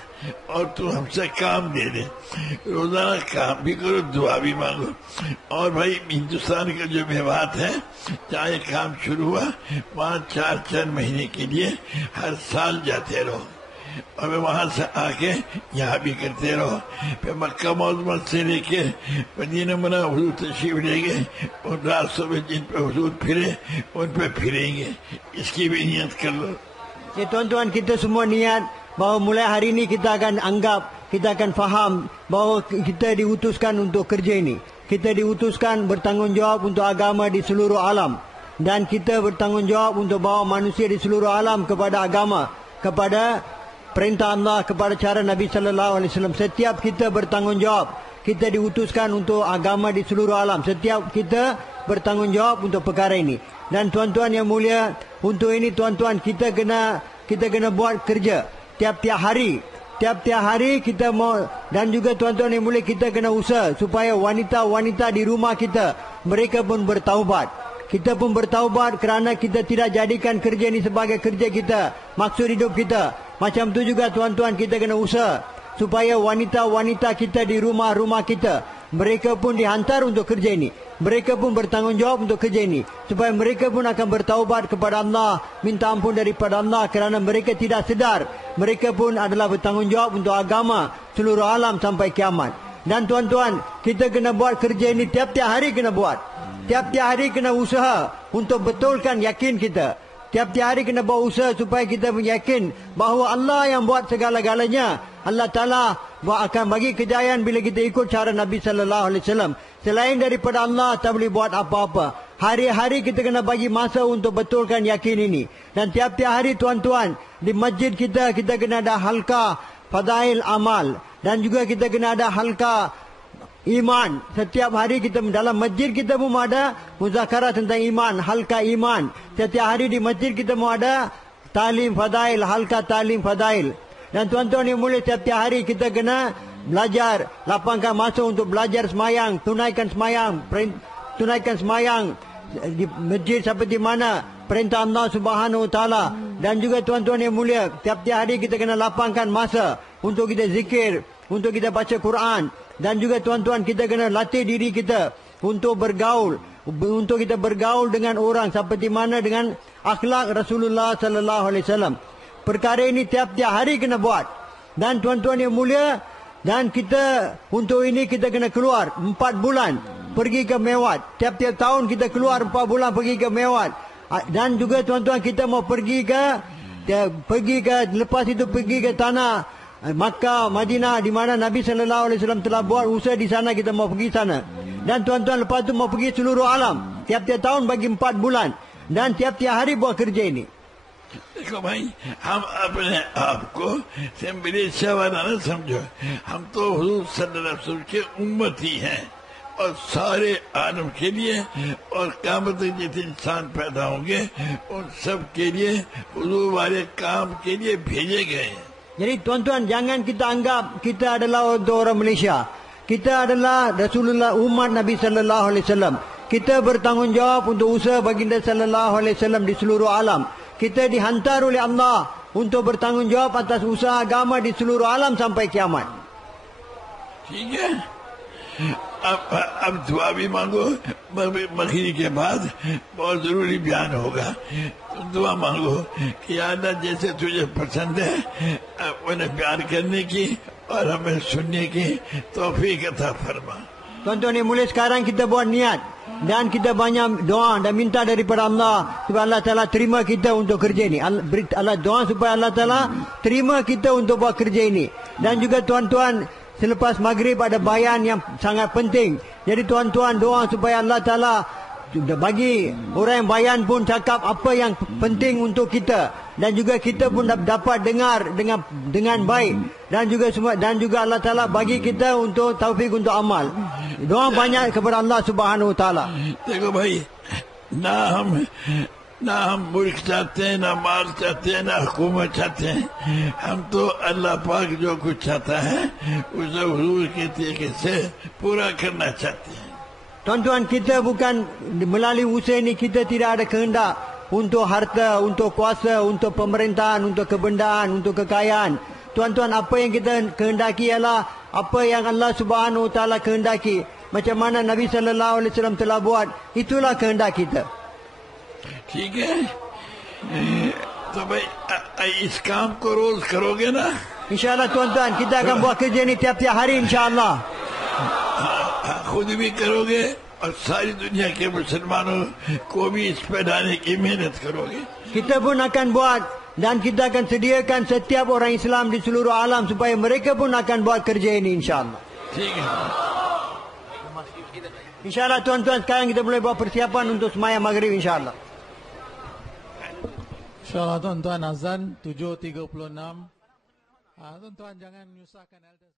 और तू हमसे काम दे दे. रोजाना काम भी करो, दुआ भी मांगो. और भाई हिंदुस्तान का जो मेवात है, जहाँ ये काम शुरू हुआ, वहाँ 4 महीने के लिए हर साल जाते रहो, और वहां से आके यहाँ भी करते रहो. फिर मक्का मौजमत से लेके मदीना मुनव्वरा हुजूर तशरीफ लेंगे, उन रास्तों में जिन पे हुजूर फिरे उन पे फिरेंगे. इसकी भी नियत कर लो. Tuan-tuan, kita semua niat bahawa mulai hari ini kita akan anggap, kita akan faham bahawa kita diutuskan untuk kerja ini. Kita diutuskan bertanggungjawab untuk agama di seluruh alam, dan kita bertanggungjawab untuk bawa manusia di seluruh alam kepada agama, kepada perintah Allah, kepada cara Nabi sallallahu alaihi wasallam. Setiap kita bertanggungjawab. Kita diutuskan untuk agama di seluruh alam. Setiap kita bertanggungjawab untuk perkara ini. Dan tuan-tuan yang mulia, untuk ini tuan-tuan kita kena buat kerja tiap-tiap hari. Tiap-tiap hari kita mau, dan juga tuan-tuan yang mulia, kita kena usaha supaya wanita-wanita di rumah kita, mereka pun bertaubat. kita pun bertaubat kerana kita tidak jadikan kerja ini sebagai kerja kita, maksud hidup kita. Macam tu juga tuan-tuan, kita kena usaha supaya wanita-wanita kita di rumah-rumah kita, mereka pun dihantar untuk kerja ini. Mereka pun bertanggungjawab untuk kerja ini, supaya mereka pun akan bertaubat kepada Allah, minta ampun daripada Allah kerana mereka tidak sedar mereka pun adalah bertanggungjawab untuk agama seluruh alam sampai kiamat. Dan tuan-tuan, kita kena buat kerja ini tiap-tiap hari, kena buat. Tiap-tiap hari kena usaha untuk betulkan yakin kita. Tiap-tiap hari kena buat usaha supaya kita yakin bahawa Allah yang buat segala-galanya. Allah Ta'ala akan bagi kejayaan bila kita ikut cara Nabi Sallallahu Alaihi Wasallam. Selain daripada Allah, tak boleh buat apa-apa. Hari-hari kita kena bagi masa untuk betulkan yakin ini. Dan tiap-tiap hari tuan-tuan, di masjid kita, kita kena ada halqa fadail amal. Dan juga kita kena ada halqa iman. Setiap hari kita dalam masjid kita pun ada muzakarah tentang iman, halqa iman. Setiap hari di masjid kita pun ada talim fadail, halqa talim fadail. Dan tuan-tuan yang mulia, tiap-tiap hari kita kena belajar, lapangkan masa untuk belajar semayang, tunaikan semayang di masjid seperti mana perintah Allah Subhanahu Wa Taala. Dan juga tuan-tuan yang mulia, tiap-tiap hari kita kena lapangkan masa untuk kita zikir, untuk kita baca Quran. Dan juga tuan-tuan, kita kena latih diri kita untuk bergaul, untuk kita bergaul dengan orang seperti mana dengan akhlak Rasulullah Sallallahu Alaihi Wasallam. Perkara ini tiap-tiap hari kena buat. Dan tuan-tuan yang mulia, dan kita untuk ini kita kena keluar 4 bulan pergi ke Mewat. Tiap-tiap tahun kita keluar 4 bulan pergi ke Mewat. Dan juga tuan-tuan, kita mau pergi ke lepas itu pergi ke tanah Makkah, Madinah, di mana Nabi Sallallahu Alaihi Wasallam telah buat usaha di sana, kita mau pergi sana. Dan tuan-tuan, lepas itu mau pergi seluruh alam. Tiap-tiap tahun bagi 4 bulan. Dan tiap-tiap hari buat kerja ini. देखो भाई, हम अपने आप को सिंपली शवाना न समझो। हम तो हुजूर सल्लल्लाहु अलैहि वसल्लम के उम्मती हैं और सारे आलम के लिए और क़यामत तक जितने इंसान पैदा होंगे उन सब के लिए हुजूर वाले काम के लिए भेजे गए हैं। Jadi tuan-tuan, jangan kita anggap kita adalah orang Malaysia. Kita adalah Rasulullah, umat Nabi Sallallahu Alaihi Wasallam. Kita bertanggungjawab untuk usaha baginda Sallallahu Alaihi Wasallam di seluruh alam. Kita dihantar oleh Allah untuk bertanggungjawab atas usaha agama di seluruh alam sampai kiamat. ठीक है, अब दुआ भी मांगो, मगरिब के बाद बहुत जरूरी बयान होगा। तो दुआ मांगो कि या अल्लाह, जैसे तुझे पसंद है उन्हें बयान करने की और हमें सुनने की तौफीक अता फरमा। Tuan-tuan yang mulia, sekarang kita buat niat dan kita banyak doa dan minta daripada Allah supaya Allah Ta'ala terima kita untuk kerja ini. Allah doa supaya Allah Ta'ala terima kita untuk buat kerja ini. Dan juga tuan-tuan, selepas maghrib ada bayan yang sangat penting. Jadi tuan-tuan doa supaya Allah Ta'ala bagi orang yang bayan pun cakap apa yang penting untuk kita. Dan juga kita pun dapat dengar dengan baik. Dan juga Allah Ta'ala bagi kita untuk taufik untuk amal. Doa banyak kepada Allah Subhanahu Wa Taala. देखो भाई, ना हम मुल्क चाहते हैं, ना माल चाहते हैं, ना हुकूमत चाहते हैं। हम तो अल्लाह पाक जो कुछ चाहता है उसे हुजूर के तरीके से पूरा करना चाहते हैं। Tuan-tuan, kita bukan melalui usaha ini, kita tidak ada kehendak untuk harta, untuk kuasa, untuk pemerintahan, untuk kebendaan, untuk kekayaan. Tuan-tuan, apa yang kita kehendaki ialah apa yang Allah Subhanahu Wa Taala kehendaki. Macam mana Nabi Sallallahu Alaihi Wasallam telah buat, itulah kehendak kita. ठीक है, तो भाई इस काम को रोज करोगे ना? InsyaAllah tuan-tuan, kita akan buat kerja ini tiap-tiap hari insyaAllah. खुद भी करोगे और सारी दुनिया के मुसलमानों को भी इस पर डालने की मेहनत करोगे। Kita pun akan buat dan kita akan sediakan setiap orang Islam di seluruh alam supaya mereka pun akan buat kerja ini insyaAllah. ठीक है, InsyaAllah tuan-tuan, sekarang kita boleh buat persiapan untuk sembahyang maghrib insyaAllah. InsyaAllah tuan-tuan, azan 7.36. Tuan-tuan jangan menyusahkan elders.